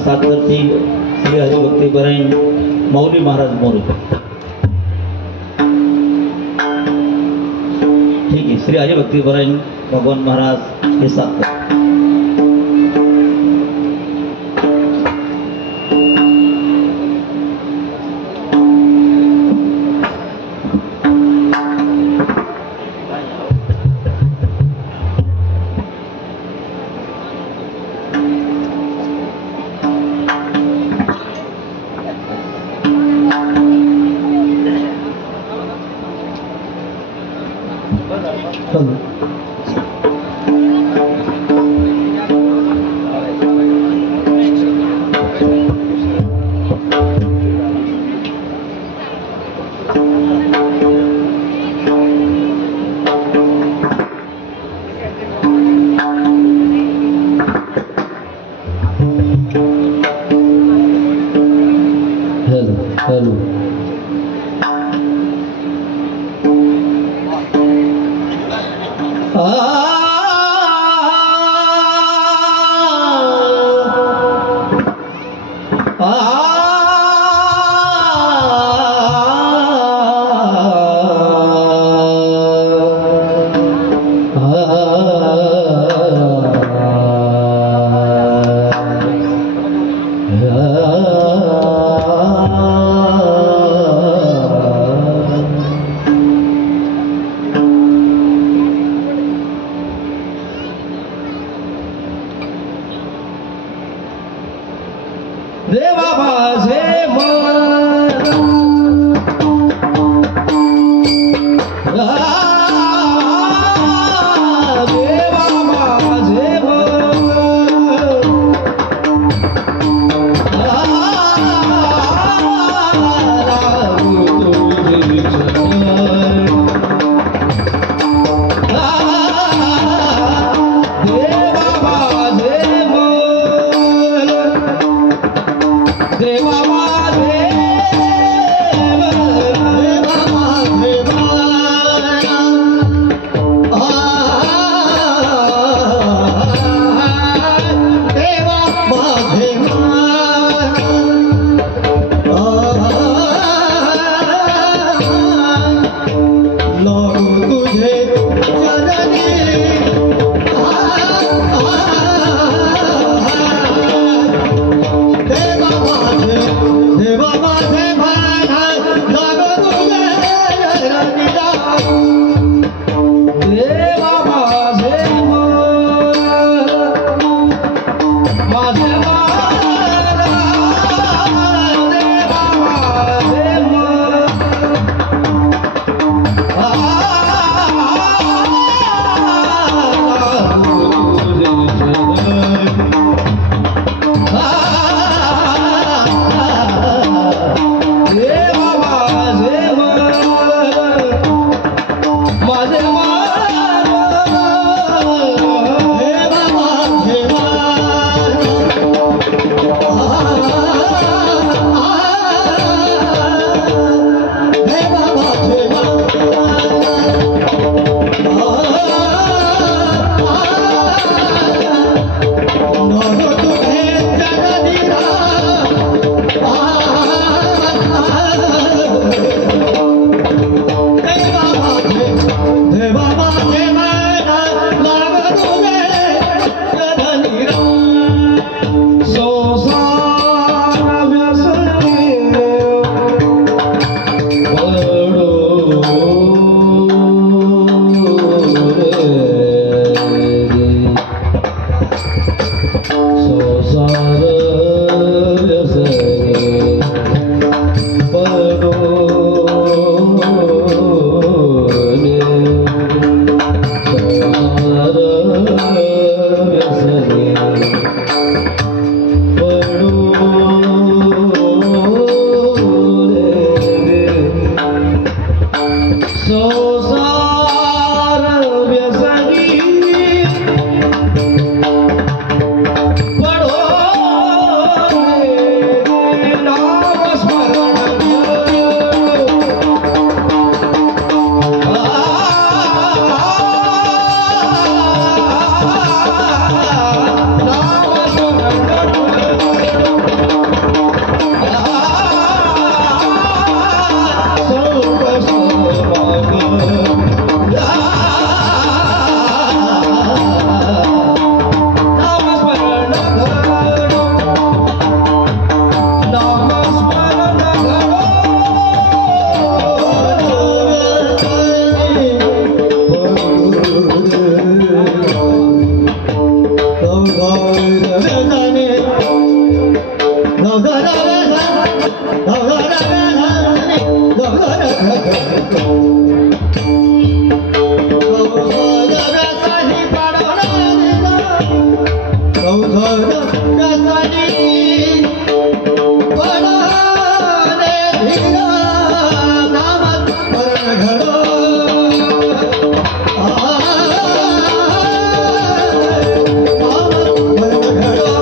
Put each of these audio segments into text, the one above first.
साथ करती श्री हरिभक्तीपरायण मौली महाराज मोरे। ठीक आहे, श्री हरिभक्तीपरायण भगवान महाराज हे साथ करते। पड़ो घडो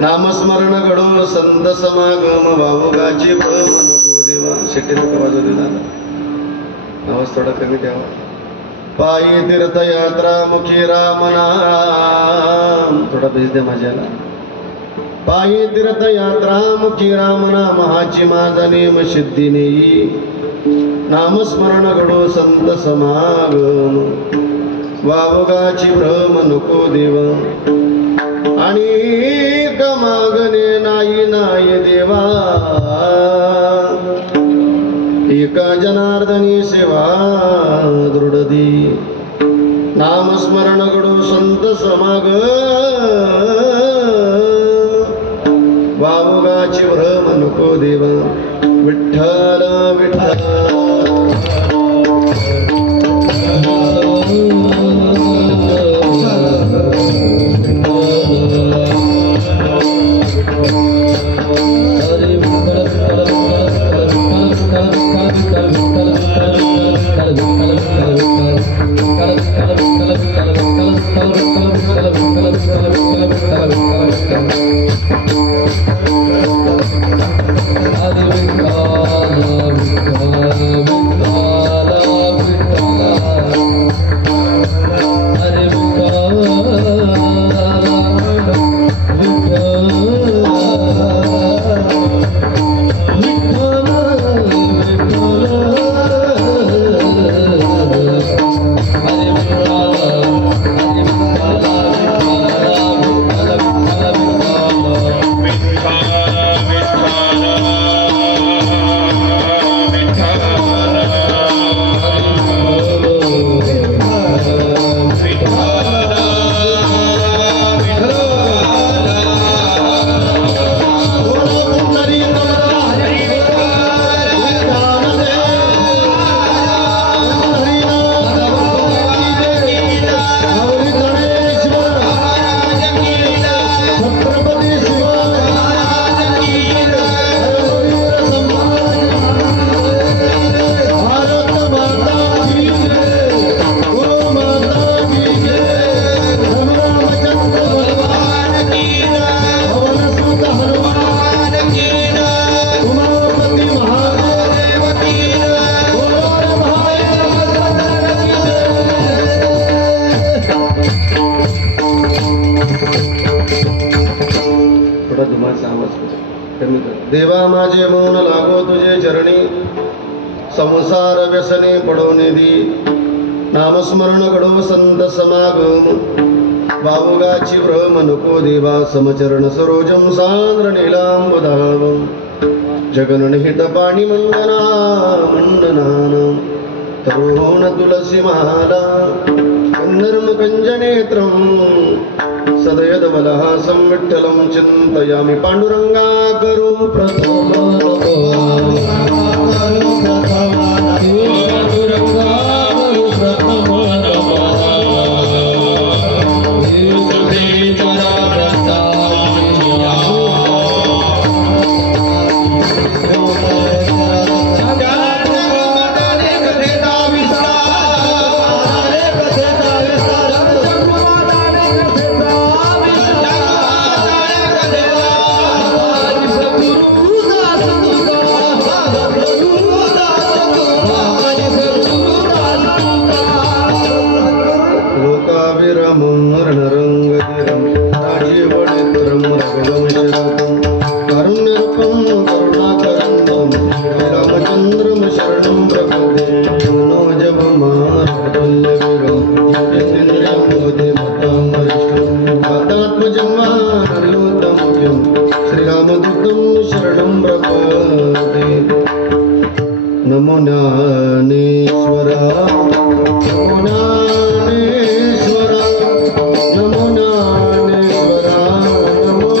नामस्मरण घडो संत समागम भावुकाची भ्रम नको देवा. शेट्टी नको वाजव दे दादा, आवाज थोडा कमी द्यावा. पायी तीर्थयात्रा मुखी राम नाम, थोडा बेस दे माझ्याला. पायी तीर्थयात्रा मुखी राम नाम हाची माझा नेम सिद्धी नेई. नामस्मरण घडो संत समागम भावुकाची भ्रम नको देवा. आणि मागणे नाही नाही देवा, एका जनार्दनी सेवा दृढदी. नामस्मरण घडो संत समाग भावुकाची भ्रम नको देवा. विठ्ठल विठ्ठल Hare मधुमाचा आवाज कमी कर. देवा माझे मौन लागो तुझे चरणी, संसार व्यसने पडवणे दी. नामस्मरण घडो संत समागम, भावुगाची भ्रम नको देवा. समचरण सरोजम सांद्र नीलांबुधावम, जगननिहित पाणी मंगना मंडनानं. तरुण तुलसी माला कंदर्म कंजनेत्रम, सदयदवलहासं विठ्ठलं चिन्तयामि. पांडुरंगा करू प्रथम नमो ज्ञानेश्वरा, नमो ज्ञानेश्वरा, नमो ज्ञानेश्वरा, नमो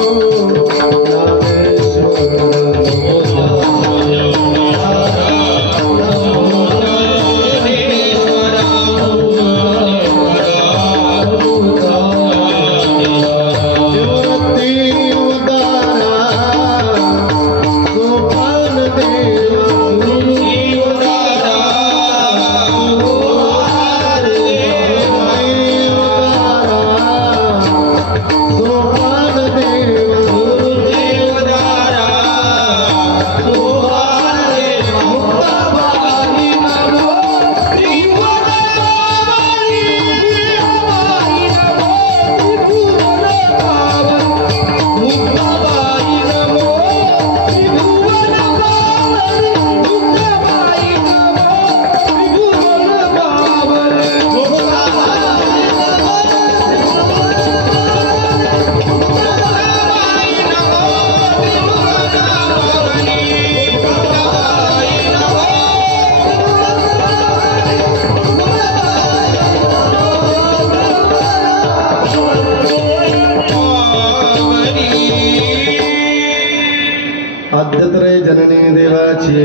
आद्यत्रय जननी देवाची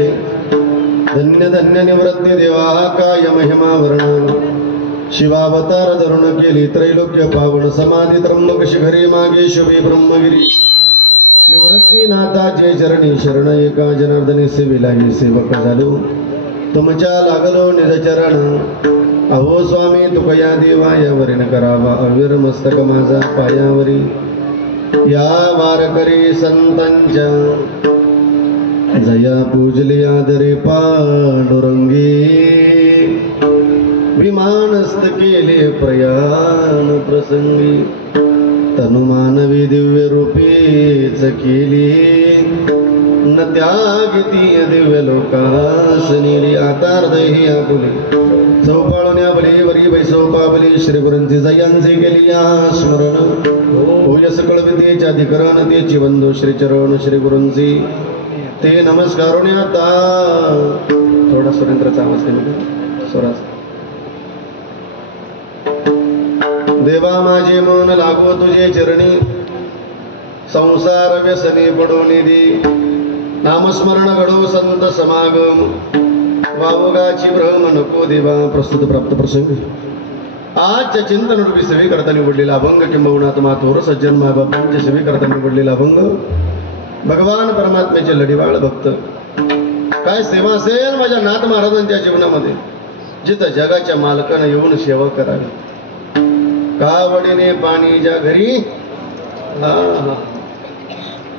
धन्य धन्य निवृत्ती देवा काय महिमा वर्ण. शिवावतार धरुण केली त्रैलोक्य पावन, समाधी त्र्यंबक शिखरी मागे शुभी ब्रह्मगिरी. निवृत्ती नाथाचे चरणी शरण, एका जनार्दनी सेविलाही सेवक झालो. तुमच्या लागलो निजचरण, अहो स्वामी तुकया देवा यावरीन करावा अविर मस्तक माझा पायावरी. या वारकरी संतांच्या जया पूजली आदरे पांडुरंगी. विमानस्थ केले प्रयाण प्रसंगी, तनु मानवी दिव्य रूपीच केली. न त्यागिती दिव्य लोकास नेली. आता हृदय आपुली चौपाळण्या बली वरी वैसोपाबली. श्री गुरूंची जयांची केली या स्मरण, होय सकळ विद्येच्या अधिकरण. तेची बंधू श्री चरण श्री गुरूंची ते नमस्कारोने. आता थोडा सुरेंद्रचा आवाज कमी स्वराज. देवा माझे मन लागो तुझे चरणी, संसार व्यसनी पडोनी दी. नामस्मरण घडो संत समागम, वावगाची भ्रम नको देवा. प्रस्तुत प्राप्त प्रसंग आजच्या चिंतन रूपी सेवे करता निवडलेला अभंग, किंबहुना माथोर सज्जन मायबापांच्या सेवे करता निवडलेला अभंग. भगवान परमात्म्याचे लढीवाळ भक्त. काय सेवा असेल माझ्या नाथ महाराजांच्या जीवनामध्ये, जिथं जगाच्या मालकानं येऊन सेवा करावी. कावडीने पाणी ज्या घरी,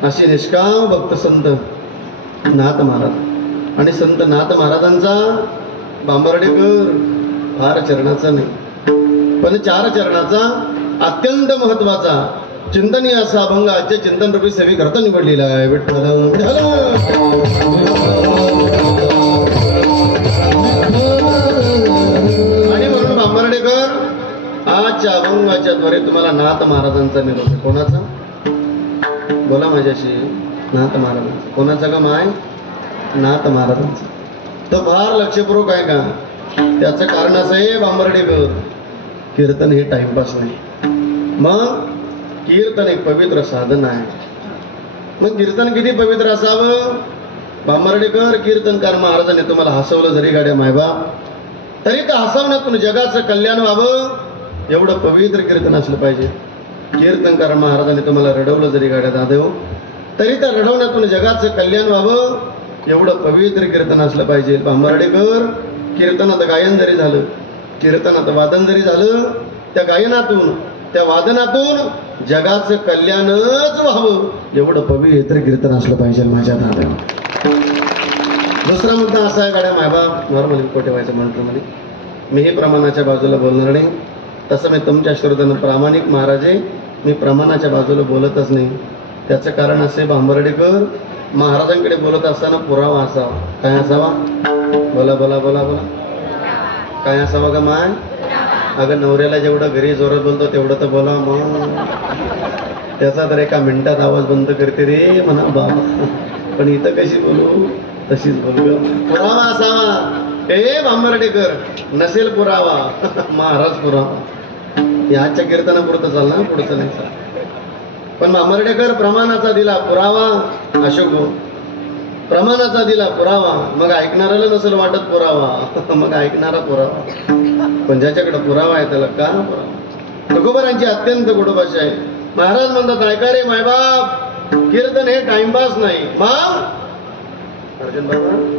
अशी निष्काम भक्त संत नाथ महाराज. आणि संत नाथ महाराजांचा बांबर्डेकर फार चरणाचा नाही, पण 4 चरणाचा अत्यंत महत्वाचा चिंतनीय असा अभंग आजच्या चिंतन रूपी सेवी करता निवडलेला आहे. विठ्ठल विठ्ठल. आणि म्हणून बांबर्डेकर आजच्या अभंगाच्या द्वारे तुम्हाला नाथ महाराजांचा निरोप आहे. कोणाचा? बोला माझ्याशी. नाथ महाराजांचा. कोणाचा का माय? नाथ महाराजांचा. तर फार लक्षपूर्वक आहे का? त्याचं कारण असं आहे बांबर्डेकर, कीर्तन हे टाइमपास नाही. मग कीर्तन एक पवित्र साधन आहे. मग कीर्तन किती पवित्र असावं? बांबर्डेकर कीर्तनकार महाराजांनी तुम्हाला हसवलं जरी गाड्या मायबाप, तरी तर हसवण्यातून जगाचं कल्याण व्हावं एवढं पवित्र कीर्तन असलं पाहिजे. कीर्तनकार महाराजांनी तुम्हाला रडवलं जरी गाड्या दादेव, तरी तर रडवण्यातून जगाचं कल्याण व्हावं एवढं पवित्र कीर्तन असलं पाहिजे. बांबर्डेकर कीर्तनात गायन जरी झालं, कीर्तनात वादन जरी झालं, त्या गायनातून त्या वादनातून जगाचं कल्याणच व्हावं एवढं पवित्र कीर्तन असलं पाहिजे माझ्या दादा. दुसरा मुद्दा असा आहे गाड्या मायबाप, नॉर्मली ठेवायचं मंत्रमध्ये मी हे प्रमाणाच्या बाजूला बोलणार नाही. तसं मी तुमच्या श्रोत्यांना प्रामाणिक महाराज आहे, मी प्रमाणाच्या बाजूला बोलतच नाही. त्याचं कारण असे बांबर्डेकर महाराजांकडे बोलत असताना पुरावा असावा. काय असावा? बोला बोला बोला बोला. काय असावा का माय? अगं नवऱ्याला जेवढं घरी जोरात बोलतो तेवढं तर बोला. मग त्याचा तर एका मिनिटात आवाज बंद करते रे म्हणा बाबा. पण इथं कशी बोलू? तशीच बोलू. पुरावा असावा. ए बांबर्डेकर नसेल पुरावा महाराज पुरावा. याच्या कीर्तनापुरतं चालणार, पुढचं नाही चाल. पण बांबर्डेकर प्रमाणाचा दिला पुरावा. अशोक प्रमाणाचा दिला पुरावा, मग ऐकणाऱ्याला नसेल वाटत पुरावा, मग ऐकणारा पुरावा. पण ज्याच्याकडे पुरावा आहे त्याला का पुरावा? तुकोबारांची अत्यंत गोड भाषा आहे. महाराज म्हणतात ऐका रे मायबाप, कीर्तन हे टाइमपास नाही. मग अर्जुन बाबा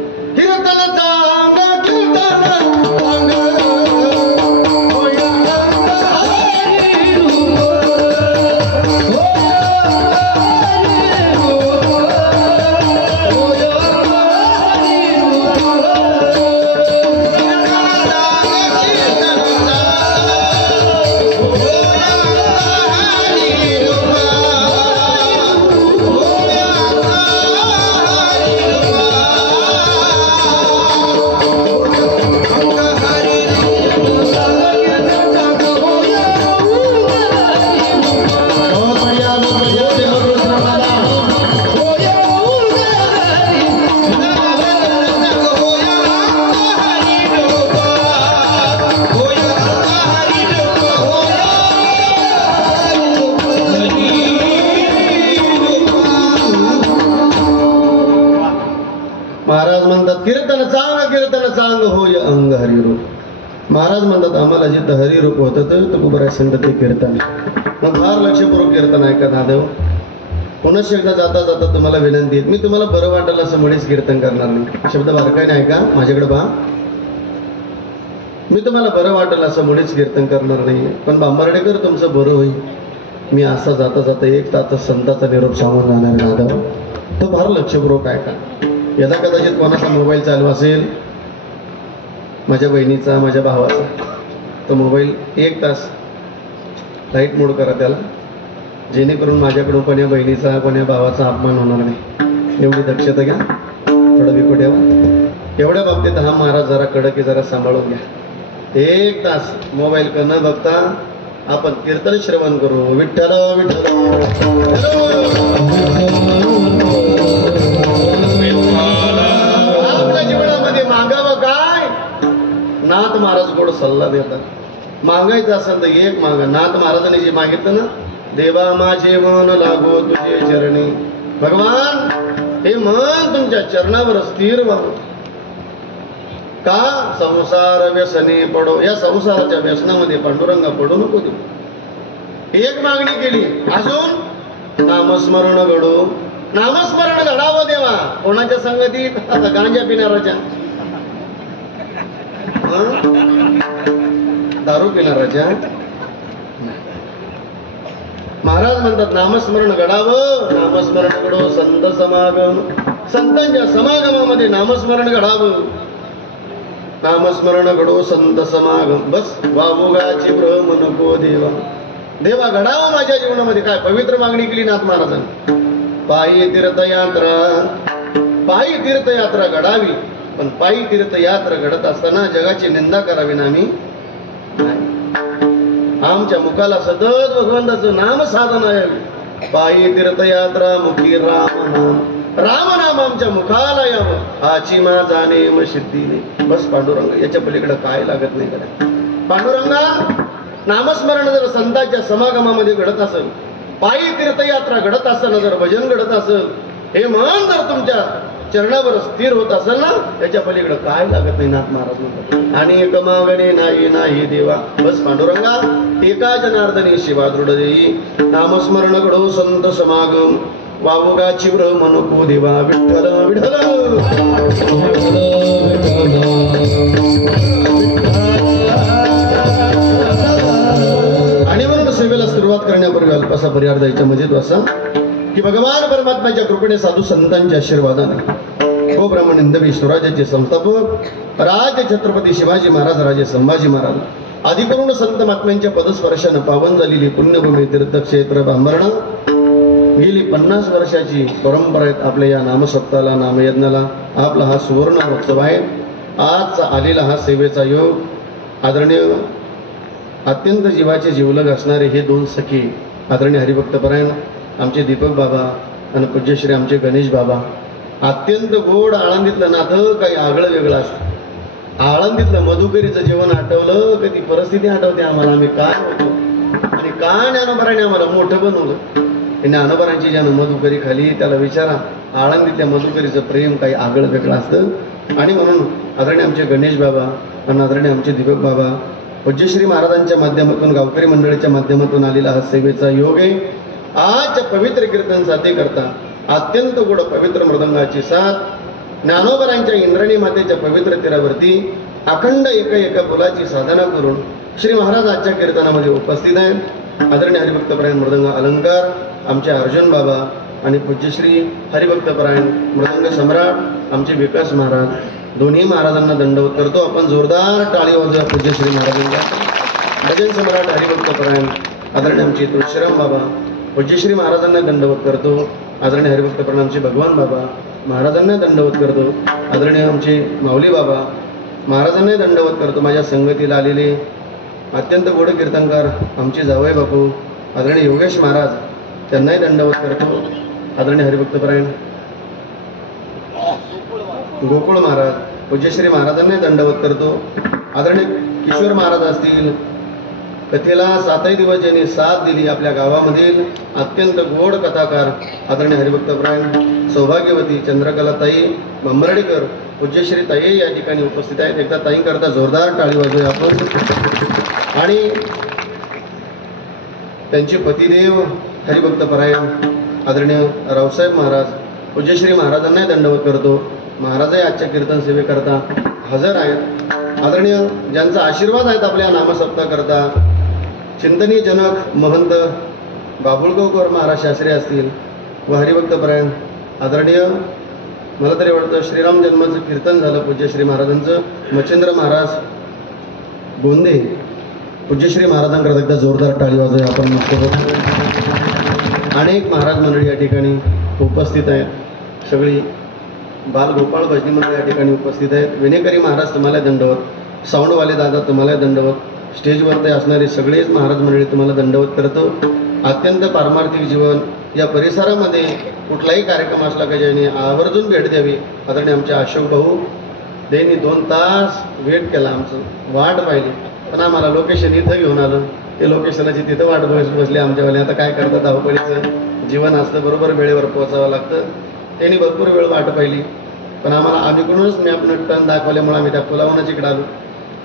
कीर्तन चांग कीर्तन चांग होय अंग हरिरूप. महाराज म्हणतात आम्हाला जिथं हरिरूप होतं तर तुकोबाराय सांगतात ते कीर्तन. मग फार लक्षपूर्वक कीर्तन ऐका दादेव. पुनश्च एकदा जाता जाता तुम्हाला विनंती आहे, मी तुम्हाला बरं वाटेल असं मुळीच कीर्तन करणार नाही. शब्द बारकाईने ऐका, माझ्याकडे पहा. मी तुम्हाला बरं वाटेल असं मुळीच कीर्तन करणार नाही. पण बांबर्डेकर तुमचं बरं होईल. मी असा जाता जाता एक तास संताचा निरोप सांगून जाणार दादेव. तो फार लक्षपूर्वक ऐका. याचा कदाचित कोणाचा मोबाईल चालू असेल, माझ्या बहिणीचा, माझ्या भावाचा, तो मोबाईल एक तास लाईट मोड करा त्याला, जेणेकरून माझ्याकडून कोण्या बहिणीचा कोण्या भावाचा अपमान होणार नाही. एवढी दक्षता घ्या. थोडं विको ठेवा. एवढ्या बाबतीत हा महाराज जरा कडक की जरा सांभाळून घ्या. एक तास मोबाईल न बघता आपण कीर्तन श्रवण करू. विठ्ठल विठ्ठल. आपल्या जीवनामध्ये मागावं काय? नाथ महाराज गोड सल्ला देतात. मागायचं असेल तर एक मागा. नाथ महाराजांनी जे मागितलं ना, देवा माझे मन लागो तुझे चरणी. भगवान हे मन तुमच्या चरणावर स्थिर व्हावं. का? संसार व्यसने पडो. या संसाराच्या व्यसनामध्ये पांडुरंगा पडू नको देऊ. एक मागणी केली. अजून नामस्मरण घडो. नामस्मरण घडावं देवा. कोणाच्या संगतीत? आता गांजा पिणाराच्या, दारू पिणाराच्या. महाराज म्हणतात नामस्मरण घडावं. नामस्मरण घडो संत समागम. संतांच्या समागमामध्ये नामस्मरण घडावं. नामस्मरण घडो संत समागम. बस वावोगाची भ्रम नको देवा. देवा घडावं माझ्या जीवनामध्ये. काय पवित्र मागणी केली नाथ महाराजांनी. पायी तीर्थयात्रा घडावी, पण पायी तीर्थयात्रा घडत असताना जगाची निंदा करावी ना आम्ही नाही. आमच्या मुखाला सतत भगवंताचं नाम साधना यावी. पायी तीर्थयात्रा मुखी राम नाम, राम नाम आमच्या मुखाला यावं. आची मा जाणे म सिद्धीने. बस पांडुरंग, याच्या पलीकडे काय लागत नाही करा. पांडुरंगा, नामस्मरण जर संतांच्या समागमामध्ये घडत असेल, पायी तीर्थयात्रा घडत असताना जर भजन घडत असेल, हे मन जर तुमच्या चरणावर स्थिर होत असेल ना, त्याच्या पलीकडे काय लागत नाही नाथ महाराज म्हणतात. आणि एक मागणे नाही नाही देवा. बस पांडुरंगा, एका जनार्दनी शिवा दृढ देई. नामस्मरण घडो संत समागम, वावगाची भ्रम नको देवा. विठ्ठल विठ्ठल आणि म्हणून सेवेला सुरुवात करण्यापूर्वी अल्पासा परिहार द्यायच्या मजेत असा की भगवान परमात्म्याच्या कृपेने, साधू संतांच्या आशीर्वादाने, हो ब्राह्मण हिंदवी स्वराज्याचे संस्थापक राज छत्रपती शिवाजी महाराज, राजे संभाजी महाराज, आदिकरून संत महात्म्यांच्या पदस्पर्शानं पावन झालेली पुण्यभूमी तीर्थक्षेत्र बांबरणा गेली 50 वर्षाची परंपरा आहेत. आपल्या या नामसप्ताला, नामयज्ञाला आपला हा सुवर्ण महोत्सव आहे. आजचा आलेला हा सेवेचा योग, आदरणीय अत्यंत जीवाचे जीवलग असणारे हे दोन सखी, आदरणीय हरिभक्तपरायण आमचे दीपक बाबा आणि पूज्यश्री आमचे गणेश बाबा. अत्यंत गोड आळंदीतलं नातं काही आगळं वेगळं असतं. आळंदीतलं मधुकरीचं जीवन आठवलं की ती परिस्थिती आठवते आम्हाला. आम्ही काय होतो आणि काय ज्ञानोबाराने आम्हाला मोठं बनवलं. ज्ञानोबारांची ज्यानं मधुकरी खाली, त्याला विचारा, आळंदीतल्या मधुकरीचं प्रेम काही आगळं वेगळं असतं. आणि म्हणून आदरणीय आमचे गणेश बाबा आणि आदरणीय आमचे दीपक बाबा, पूज्यश्री महाराजांच्या माध्यमातून, गावकरी मंडळीच्या माध्यमातून आलेला हा सेवेचा योग आहे. आजच्या पवित्र कीर्तन साथी करता अत्यंत गोड पवित्र मृदंगाची साथ, ज्ञानोबरांच्या इंद्राणी मातेच्या पवित्र तीरावरती अखंड एका फुलाची साधना करून श्री महाराज आजच्या कीर्तनामध्ये उपस्थित आहेत. आदरणीय हरिभक्तपरायण मृदंग अलंकार आमचे अर्जुन बाबा आणि पूज्यश्री हरिभक्तपरायण मृदंग सम्राट आमचे विकास महाराज, दोन्ही महाराजांना दंडवत करतो. आपण जोरदार टाळी वाजवा पूज्यश्री महाराजांना. भजन सम्राट हरिभक्तपरायण आदरणीय आमचे तुळशीराम बाबा, पूज्यश्री महाराजांना दंडवत करतो. आदरणीय हरिभक्तपरायण आमचे भगवान बाबा महाराजांना दंडवत करतो. आदरणीय आमचे माऊली बाबा महाराजांनाही दंडवत करतो. माझ्या संगतीला आलेले अत्यंत गोड कीर्तनकार आमचे जावई बापू आदरणीय योगेश महाराज, त्यांनाही दंडवत करतो. आदरणीय हरिभक्तपरायण गोकुळ महाराज, पूज्यश्री महाराजांनाही दंडवत करतो. आदरणीय किशोर महाराज असतील, कथेला 7 दिवस ज्यांनी साथ दिली आपल्या गावामधील अत्यंत गोड कथाकार आदरणीय हरिभक्तपरायण सौभाग्यवती चंद्रकलाताई बंबर्डेकर, पूज्यश्री ताई या ठिकाणी उपस्थित आहेत. एकदा ताई करता जोरदार टाळी वाजवूया आपण. आणि त्यांचे पतिदेव हरिभक्तपरायण आदरणीय रावसाहेब महाराज, पूज्यश्री महाराजांनाही दंडवत करतो. महाराजही आजच्या कीर्तन सेवेकरता हजर आहेत. आदरणीय ज्यांचा आशीर्वाद आहेत आपल्या नामसप्ताह करता, चिंतनीय जनक महंत बाबुळगावकर महाराज शास्त्री असतील व हरिभक्तपरायण आदरणीय, मला तरी वाटतं श्रीराम जन्माचं कीर्तन झालं पूज्यश्री महाराजांचं, मच्छिंद्र महाराज गोंदे, पूज्यश्री महाराजांकडे एकदा जोरदार टाळी वाजवूया आपण. अनेक महाराज मंडळी या ठिकाणी उपस्थित आहेत. सगळी बालगोपाळ भजनी मंडळ या ठिकाणी उपस्थित आहेत. विनेकरी महाराज तुम्हाला दंडवत, साऊंडवाले दादा तुम्हाला दंडवत, स्टेजवरती असणारे सगळेच महाराज मंडळी तुम्हाला दंडवत करतो. अत्यंत पारमार्थिक जीवन या परिसरामध्ये कुठलाही कार्यक्रम असला की ज्याने आवर्जून भेट द्यावी. आदरणीय आमचे अशोक भाऊ, त्यांनी 2 तास वेट केला, आमचं वाट पाहिली, पण आम्हाला लोकेशन इथं घेऊन आलं. ते लोकेशनाची तिथं वाट बसले आमच्यावाले. आता काय करतात, धावपळीचं जीवन असतं, बरोबर वेळेवर पोहोचावं लागतं. त्यांनी भरपूर वेळ वाट पाहिली, पण आम्हाला आधीकडूनच मॅपनं टर्न दाखवल्यामुळे आम्ही त्या पुलावनाच इकडे आलो.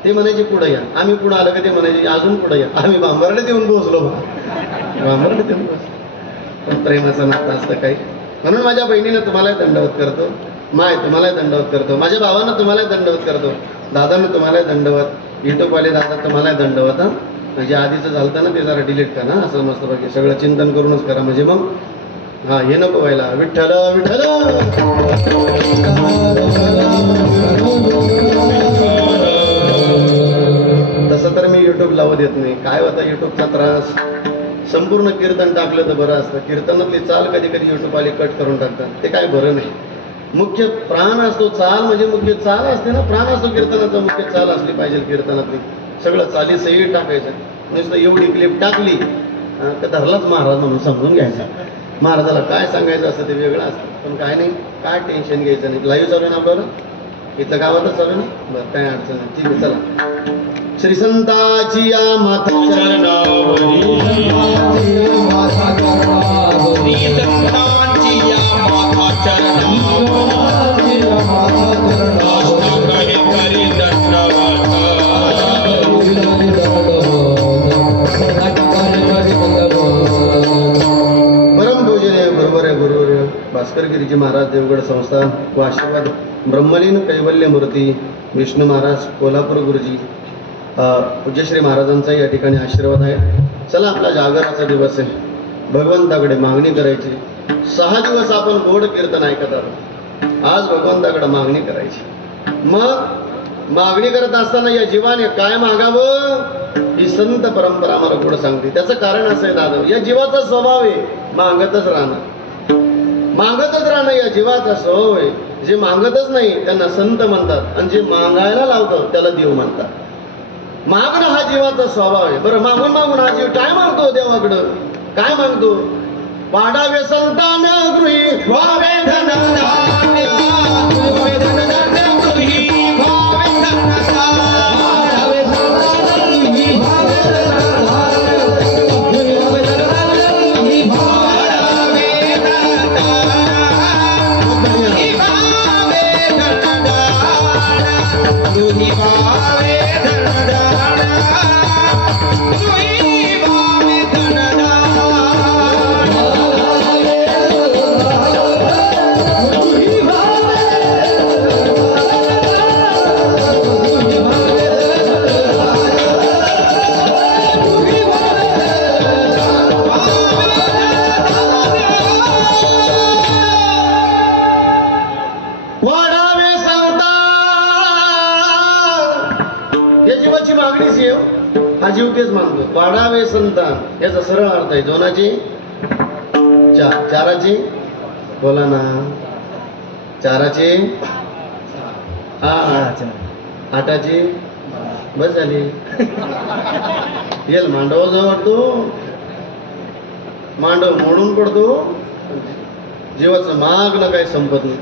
ते म्हणायचे पुढे या, आम्ही पुढे आलो की ते म्हणायचे अजून पुढे या. आम्ही बांबर्डेत येऊन पोहोचलो. बांबर्डेत येऊन पोहोचलो. पण प्रेमाचं नातं असतं काही. म्हणून माझ्या बहिणीनं तुम्हालाही दंडवत करतो, माय तुम्हालाही दंडवत करतो, माझ्या भावानं तुम्हालाही दंडवत करतो, दादानं तुम्हालाही दंडवत, युट्यूबवाले दादा तुम्हालाही दंडवत. म्हणजे आधीचं झालं ना ते जरा डिलीट करा, असं मस्त बाकी सगळं चिंतन करूनच करा. म्हणजे मग हा हे नको व्हायला. विठ्ठल विठ्ठल. तसं तर मी युट्यूब लावू देत नाही. काय होता युट्यूबचा त्रास, संपूर्ण कीर्तन टाकलं तर बरं असतं. कीर्तनातली चाल कधी कधी युट्यूबवाले कट करून टाकतात, ते काय बरं नाही. मुख्य प्राण असतो, चाल म्हणजे मुख्य चाल असते ना, प्राण असतो कीर्तनाचा, मुख्य चाल असली पाहिजे कीर्तनातली. सगळं चाली सही टाकायचं. नुसतं एवढी क्लिप टाकली का धरलाच महाराज म्हणून समजून घ्यायचा. महाराजाला काय सांगायचं असतं ते वेगळं असतं. पण काय नाही, काय टेन्शन घ्यायचं नाही. लाईव्ह चालू आहे ना आपल्याला, इथं गावातच चालू ना, बरं काय अडचण नाही. ठीक आहे, चला. श्री संताची या माता भास्करगिरीजी महाराज देवगड संस्थान व आशीर्वाद ब्रह्मलीन कैवल्य मूर्ती विष्णू महाराज कोल्हापूर गुरुजी पूज्यश्री महाराजांचा या ठिकाणी आशीर्वाद आहे. चला, आपला जागराचा दिवस आहे, भगवंताकडे मागणी करायची. 6 दिवस आपण गोड कीर्तन ऐकत आहोत. आज भगवंताकडे मागणी करायची. मग मागणी करत असताना या जीवाने काय मागावं ही संत परंपरा आम्हाला गोड सांगते. त्याचं कारण असं आहे दादा, या जीवाचा स्वभाव आहे मागतच राहणं. मागतच राहणं या जीवाचा स्वभाव आहे. जे मागतच नाही त्यांना संत म्हणतात, आणि जे मागायला लावतात त्याला देव म्हणतात. मागणं हा जीवाचा स्वभाव आहे. बरं, मागून मागून हा जीव काय मागतो देवाकडं? काय मागतो? वाढावे संतान गृही व्हावे धनधान्य, व्हावे धनधान्य गृही व्हावे धनधान्य, वाढावे संतान गृही व्हावे धनधान्य, व्हावे धनधान्य गृही व्हावे धनधान्य, गृही व्हावे धनधान्य, गृही व्हावे धनधान्य. हा जीव तेच मानतो. वाढावे संतान याचा सरळ अर्थ आहे जोनाची चाराची, बोला ना, चाराची, आटाची, बस झाली. येल मांडव जो वाटतो, मांडव मोडून पडतो. जीवाचं मागणं काही संपत नाही.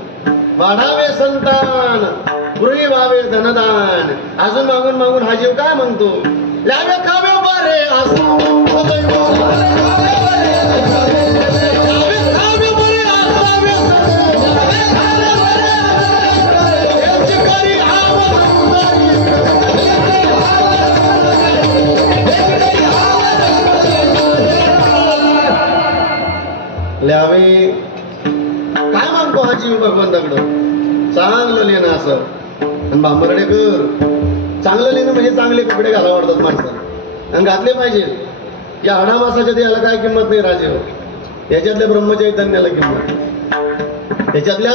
वाढावे संतान गृही व्हावे धनदान. अजून मागून मागून हा जीव काय म्हणतो? लावे खावे बरे असो, ल्यावे काय मागतो हा जीव भगवंताकडं? चांगलं लिहिणं असं. आणि बांबरडे कर चांगलं लिहिणं म्हणजे चांगले कपडे घाला वाटतात माणसाला, आणि घातले पाहिजे. या हाडामासाच्या देहाला काय किंमत नाही राजेवर. याच्यातल्या ब्रह्मचैतन्याला किंमत, याच्यातल्या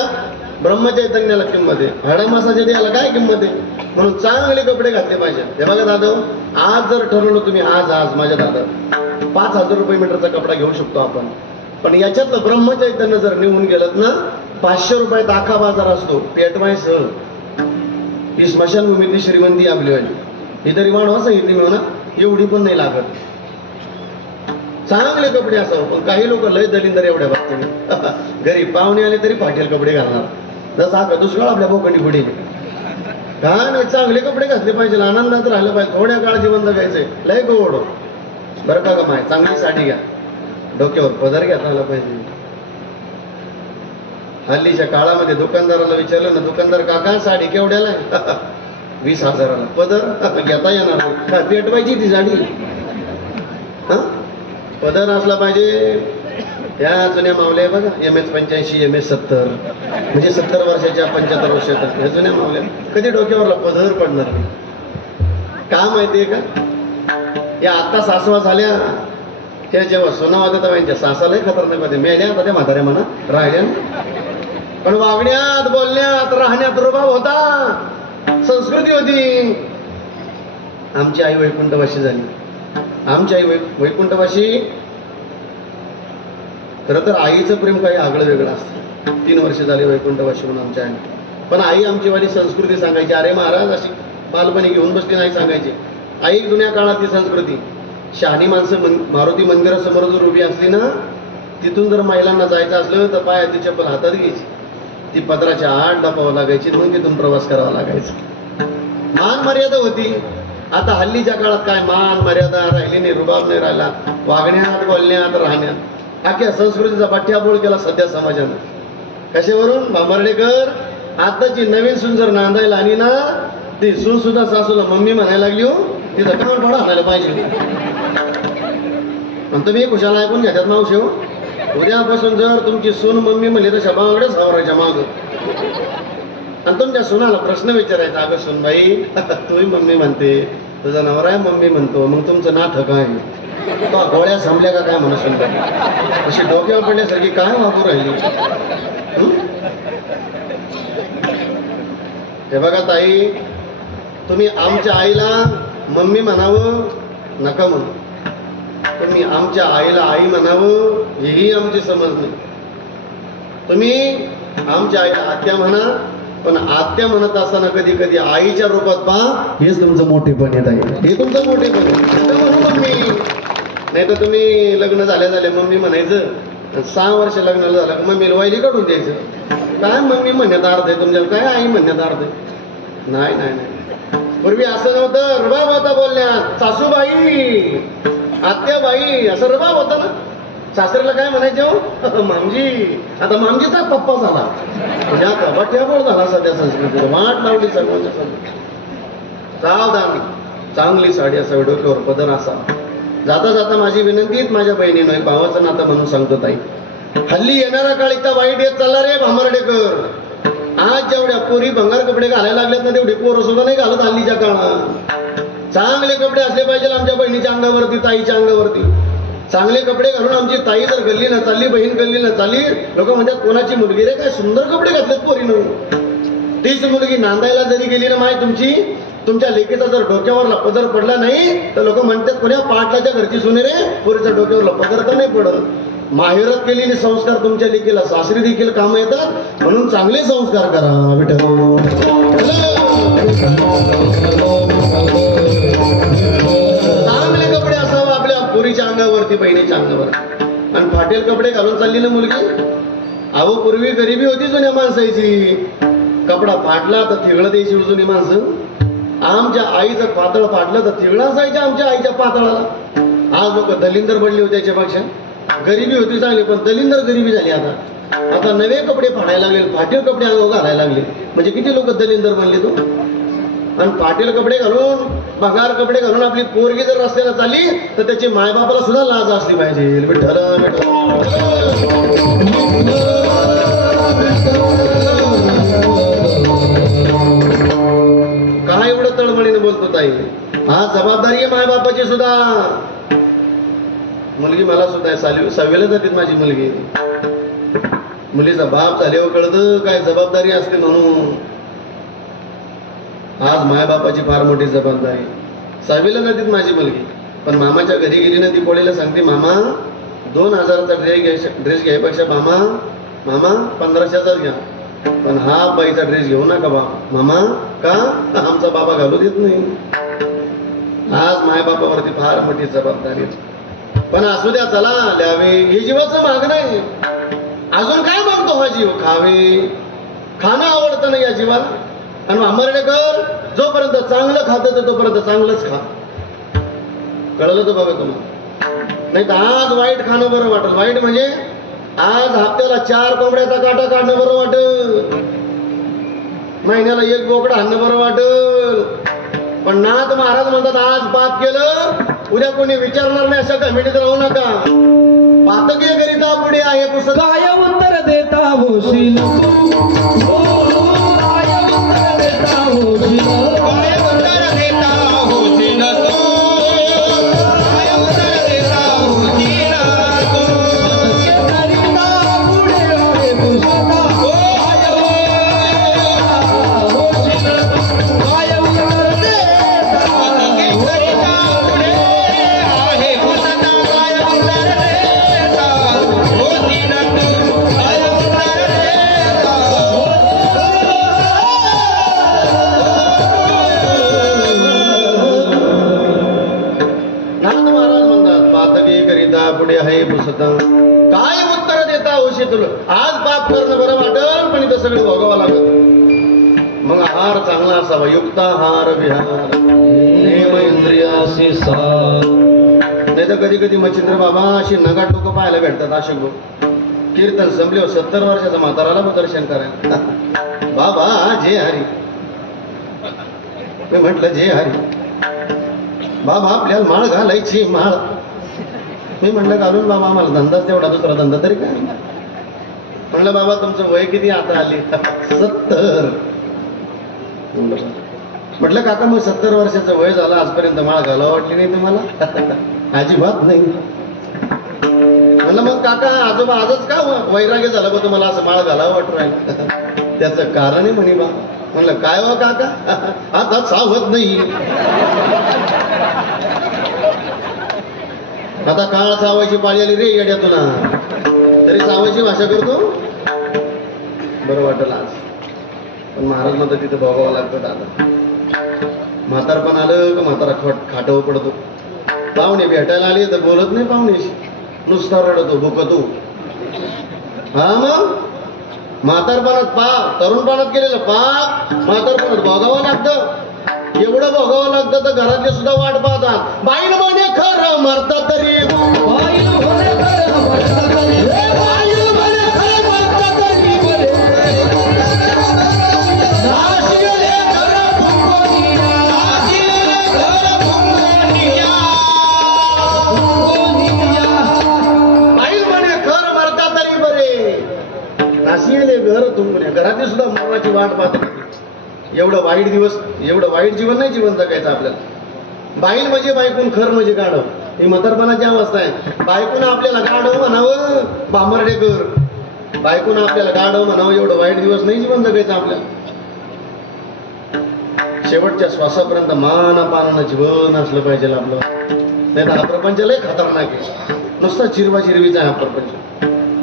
ब्रह्मचैतन्याला किंमत आहे. हाडामासाच्या देहाला काय किंमत आहे? म्हणून चांगले कपडे घातले पाहिजे. हे बघा दादा, आज जर ठरवलं तुम्ही, आज माझ्या दादा 5,000 रुपये मीटरचा कपडा घेऊ शकतो आपण. पण याच्यातलं ब्रह्मचैतन्य जर निघून गेलं ना, 500 रुपयात आखा बाजार असतो पेटवायचं. ही स्मशानभूमीतली श्रीमंती आपली वाली. ही तरी वाढवा सांगितली मी म्हणा, एवढी पण नाही लागत. चांगले कपडे असावं. पण काही लोक लय दलिंदर एवढ्या बाबतीने घरी पाहुणे आले तरी फाटेल कपडे घालणार, जसं आता दुष्काळ आपल्या बोकंडी पुढे. काय नाही, चांगले कपडे घातले पाहिजे, आनंदात राहिलं पाहिजे. थोड्या काळ जीवन जगायचंय, लय गोड. बरं का माय, चांगली साडी घ्या, डोक्यावर पदर घेता आला पाहिजे. हल्लीच्या काळामध्ये दुकानदाराला विचारलं ना, दुकानदार काका साडी केवढ्याला आहे? 20,000ला. पदर घेता येणार नाही, पेटवायची ती साडी. पदर असला पाहिजे. या जुन्या मावल्या बघा, MS 85, MS 70, म्हणजे 70 वर्षाच्या 75 वर्षाच्या या जुन्या मावल्या कधी डोक्यावरला पदर पडणार नाही. का माहितीये का? या आता सासवा झाल्या, त्या जेव्हा सोना होत्या तेव्हा यांच्या सासालाही खतरनाक होते. मेल्या आता त्या म्हाताऱ्या म्हणा राहिल्या, पण वागण्यात, बोलण्यात, राहण्यात रुबाब होता, संस्कृती होती. आमची आई वैकुंठवासी झाली. आमची आई वैकुंठवासी खरं तर आईचं प्रेम काही आगळं वेगळं असतं. 3 वर्ष झाली वैकुंठवासी म्हणून आमच्या आई, पण आई आमची वाली संस्कृती सांगायची. अरे महाराज अशी बालपणी घेऊन बसली नाही सांगायची. आई जुन्या काळातली संस्कृती. शहाणी माणसं मारुती मंदिरासमोर जर उभी असली ना, तिथून जर महिलांना जायचं असलं तर पायाची चप्पल हातात घ्यायची, ती पदराच्या आत डपावं लागायची, मग तिथून प्रवास करावा लागायचा. मान मर्यादा होती. आता हल्लीच्या काळात काय मान मर्यादा राहिली नाही, रुबाब नाही राहिला. वागण्यात बोलण्यात राहण्यात अख्ख्या संस्कृतीचा पाठ्याबोळ केला सध्या समाजानं. कशावरून? भांबर्डेकर आताची नवीन सून जर नांदायला आणि ना, ती सून सुद्धा सासूला मम्मी म्हणायला लागली. हो तिथं कामड पडा आणायला पाहिजे. आणि तुम्ही खुशाला ऐकून घ्याच्यात मावशी. हो उद्यापासून जर तुमची सून मम्मी म्हणली तर शबांगडेच सावरायच्या माग. आणि तुमच्या सुनाला प्रश्न विचारायचा, अगं सुनबाई तुम्ही मम्मी म्हणते, तुझा नवरा आहे मम्मी म्हणतो, मग तुमचं नाथ काय? तो गोळ्या संपल्या का काय म्हणा सुनबाई? अशी डोक्यावर पडल्यासारखी काय वापरू राहिली? हे बघा ताई, तुम्ही आमच्या आईला मम्मी म्हणावं नका म्हणू. तुम्ही आमच्या आईला आई म्हणावं हेही आमची समज नाही. तुम्ही आमच्या आईला आत्या म्हणा, पण आत्या म्हणत असताना कधी कधी आईच्या रूपात पहा. हेच तुमचं मोठेपण येत आहे. हे तुमचं मोठेपण आहे. म्हणू मम्मी. नाही तर तुम्ही लग्न झाले मम्मी म्हणायचं. 6 वर्ष लग्नाला झालं मम्मी वायली काढून द्यायचं. काय मम्मी म्हणण्यात अर्थ आहे तुमच्या? काय आई म्हणण्यात अर्थ आहे? नाही नाही नाही. पूर्वी असं नव्हतं. रुबाब होता बोलण्यात. सासूबाई आत्याबाई असं रुबाब होता ना. सासऱ्याला काय म्हणायचे? हो मामजी. आता मामजीचा पप्पा झाला. म्हणजे कबाट्याबोळ झाला सध्या संस्कृतीला. वाट लावली सर्वांच्या समोर. सावधान, चांगली साडी असावी, डोक्यावर पदर असावा. जाता जाता माझी विनंती माझ्या बहिणीनं भावाचं नातं म्हणून सांगतो ताई, हल्ली येणारा काळ इतका वाईट येत चालला रे भांबर्डेकर. आज जेवढ्या पोरी भंगार कपडे घालायला लागलेत ना, तेवढी पोरं सुद्धा नाही घालत हल्लीच्या काळात. चांगले कपडे असले पाहिजे आमच्या बहिणीच्या अंगावरती, ताईच्या अंगावरती. चांगले कपडे घालून आमची ताई जर गल्ली ना चालली, बहीण गल्ली ना चालली, लोक म्हणतात कोणाची मुलगी रे, काय सुंदर कपडे घातलेत पोरीनं. तीच मुलगी नांदायला जरी गेली ना माय तुमची, तुमच्या लेकीचा जर डोक्यावरला पदर पडला नाही तर लोक म्हणतात कोण्या पाटलाच्या घरची सुने रे, पोरीच्या डोक्यावरला पदर तर नाही पडत. माहेरात केलेले संस्कार तुमच्या लेकीला सासरी देखील काम येतात. म्हणून चांगले संस्कार करा. विठ्ठल चांगले कपडे असावं आपल्या पोरीच्या अंगावरती, बहिणीच्या अंगावर. आणि फाटेल कपडे घालून चालली ना मुलगी. अहो पूर्वी गरिबी होती जुन्या माणसाची. कपडा फाटला तर थिगळं द्यायची जुनी माणसं. आमच्या आईचं पातळ फाटलं तर थिगळं असायचं आमच्या आईच्या पातळाला. आज लोक दलिंदर बनले होते. त्याच्यापेक्षा गरिबी होती चांगली, पण दलिंदर गरिबी झाली. आता नवे कपडे फाडायला लागले, फाटेल कपडे अंगावर घालायला लागले. म्हणजे किती लोक दलिंदर बनले तो. आणि फाटेल कपडे घालून, भंगार कपडे घालून आपली पोरगी जर रस्त्याला चालली तर त्याची मायबापाला सुद्धा लाज असली पाहिजे. विठ्ठल काय एवढं तळमळीने बोलतो ताई? हा जबाबदारी आहे मायबापाची सुद्धा. मुलगी मला सुद्धा आहे. 6वीला जाते माझी मुलगी. मुलीचा बाप झाल्यावर कळतं काय जबाबदारी असते म्हणून. आज मायबापाची फार मोठी जबाबदारी. 6वीला जाते माझी मुलगी, पण मामाच्या घरी गेली ना, ती पोळीला सांगते मामा 2000चा ड्रेस घ्यायपेक्षा मामा 1500चा घ्या, पण हा बाईचा ड्रेस घेऊ नका बा मामा. का? आमचा बाबा घालू देत नाही. आज मायबापावरती फार मोठी जबाबदारी. पण असू द्या, चला द्यावे, हे जीवाचं मागणं आहे. अजून काय मागतो हा जीव? खावे. खाणं आवडतं ना या जीवाला. आणि भांबर्डेकर जोपर्यंत चांगलं खातं तर तोपर्यंत चांगलंच खा. कळलं तर बघा तुम्हाला. नाही तर आज वाईट खाणं बरं वाटेल. वाईट म्हणजे आज हप्त्याला 4 कोंबड्याचा काटा काढणं बरं वाटेल, महिन्याला 1 बोकडा आणणं बरं वाटेल. पण नाथ महाराज म्हणतात आज पाप केलं उद्या कोणी विचारणार नाही, अशा कमिटीत राहू नका. पातकीय करिता पुढे आहे पुस्तक. काय उत्तर देता होशील होती आज पाप करणं बरं वाटल पण इथं सगळं भोगावं लागत. मग आहार चांगला असावा, युक्त आहार विहार नेम इंद्रियासी सार. नाही तर कधी कधी मच्छिंद्र बाबा अशी नगाट लोक पाहायला भेटतात. असे कीर्तन संपले 70 वर्षाचा म्हाताराला दर्शन करायला. बाबा जे हरी. मी म्हटलं जे हरी. बाबा आपल्याला माळ घालायची माळ. मी म्हटलं घालून बाबा आम्हाला धंदाच तेवढा, दुसरा धंदा तरी काय. म्हणलं बाबा तुमचं वय किती आता आली? 70. म्हटलं काका मग 70 वर्षाचं वय झालं आजपर्यंत माळ घालावं वाटली नाही तुम्हाला? अजिबात नाही. म्हणलं मग काका आजोबा आजच का वैराग्य झालं बा तुम्हाला असं माळ घालावं वाटू राहिलं? त्याचं कारण आहे म्हणे बा. म्हणलं काय हो काका? आता सावत नाही. आता काळ सावायची पाळी आली रे येड्या तुला, तरी सावायची भाषा करतो. बरं वाटलं आज. पण महाराज म्हणतात तिथं भोगावं लागतं दादा. म्हातारपण आलं का म्हातारा खाटावर पडतो. पाहुणे भेटायला आले तर बोलत नाही पाहुणेशी, नुसता रडतो भुकतो. हा मग म्हातारपणात पाप, तरुणपणात केलेलं पाप म्हातारपणात भोगावं लागतं. एवढं भोगावं लागतं तर घरातले सुद्धा वाट पाहतात. बाईन म्हणे खरं मरतात तरी घर तुंबणे, घरातली सुद्धा मरणाची वाट पाहतात. एवढं वाईट जीवन नाही जीवन जगायचं आपल्याला. बाईल म्हणजे बायकून, खर म्हणजे गाढव. ही म्हातारपणाची अवस्था आहे. बायकून आपल्याला गाढव म्हणावं बांबर्डेकर, बायकून आपल्याला गाढव म्हणावं. एवढं वाईट दिवस नाही जीवन जगायचं आपल्याला. शेवटच्या श्वासापर्यंत मानापानानं जीवन असलं पाहिजे आपलं. नाही तर हा प्रपंच लय खतरनाक आहे. नुसता चिरवा चिरवीचा हा प्रपंच.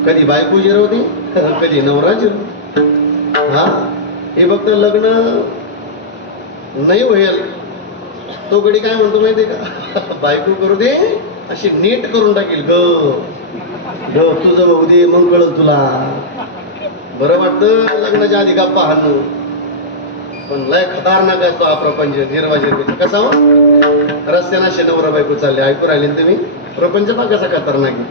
कधी बायको जिरवते, कधी नवरा जिरवते. हा हे फक्त लग्न नाही होईल तो गडी काय म्हणतो माहितीये का? बायको करू दे अशी नीट करून टाकील ग तुझं भाऊ दे मग कळत तुला. बरं वाटतं लग्नाच्या आधी गप्पा हाणू, पण लय खतरनाक असतो हा प्रपंच. जिरवा जिरवी कसा हो रस्त्याना नवरा बायको चालले, ऐकू राहिले तुम्ही? प्रपंच पा कसा खतरनाक आहे.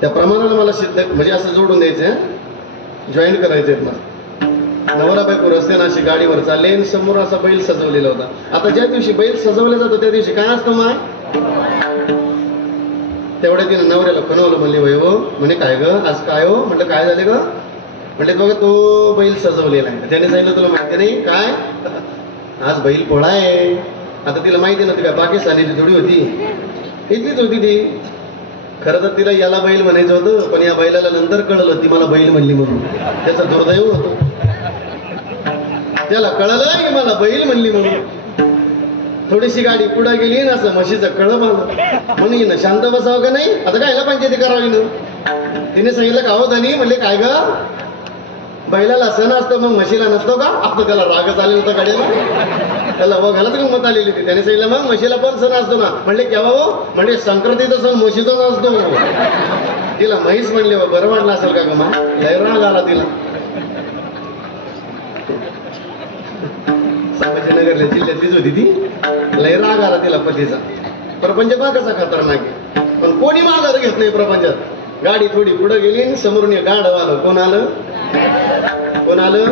त्या प्रमाणाला मला सिद्ध म्हणजे असं जोडून द्यायचं, जॉईन करायचंय मला. नवरा बायको रस्त्यानं अशी गाडीवर चालले, समोर असा बैल सजवलेला होता. आता ज्या दिवशी बैल सजवला जातो त्या दिवशी काय असतं माय? तेवढ्या तिने नवऱ्याला खणवलं. म्हणले वय हो. म्हणे काय ग आज काय हो? म्हटलं काय झाले ग? म्हटले बघा तो बैल सजवलेला आहे. त्याने सांगितलं तुला माहिती नाही काय? आज बैल पोळा आहे. आता तिला माहिती नव्हती का पाकिस्तानीची जोडी होती, इथलीच होती ती. खरं तर तिला याला बैल म्हणायचं होतं, पण या बैलाला नंतर कळलं ती मला बैल म्हणली म्हणून. त्याचं दुर्दैव होतं. त्याला कळलं की मला बैल म्हणली म्हणून. थोडीशी गाडी पुढे गेली ना असं म्हशीचं कळप आलं म्हणून ना शांत बसावं का नाही. आता कायला पंचायती करावी ना. तिने सांगितलं का हो धनी? म्हणले काय ग बैलाला सण असतो मग म्हशीला नसतो का? आता त्याला रागच आलेला होता गाडीला, त्याला बघायला तर गंमत आलेली होती. त्याने सांगितलं मग म्हशीला पण सण असतो ना. म्हणले केव्हा हो? म्हणजे संक्रांतीचा सण म्हशीचाच असतो. तिला म्हैस म्हणले बरं वाटलं असेल का ग? लय राग आला तिला. संभाजीनगरच्या जिल्ह्यातलीच होती ती. लय राग आला तिला पतीचा. प्रपंच बा कसा खतरनाक आहे. पण कोणी माघार घेत नाही प्रपंचात. गाडी थोडी पुढे गेली, समोरून गाढव आलं. कोण आलं? कोण आलं?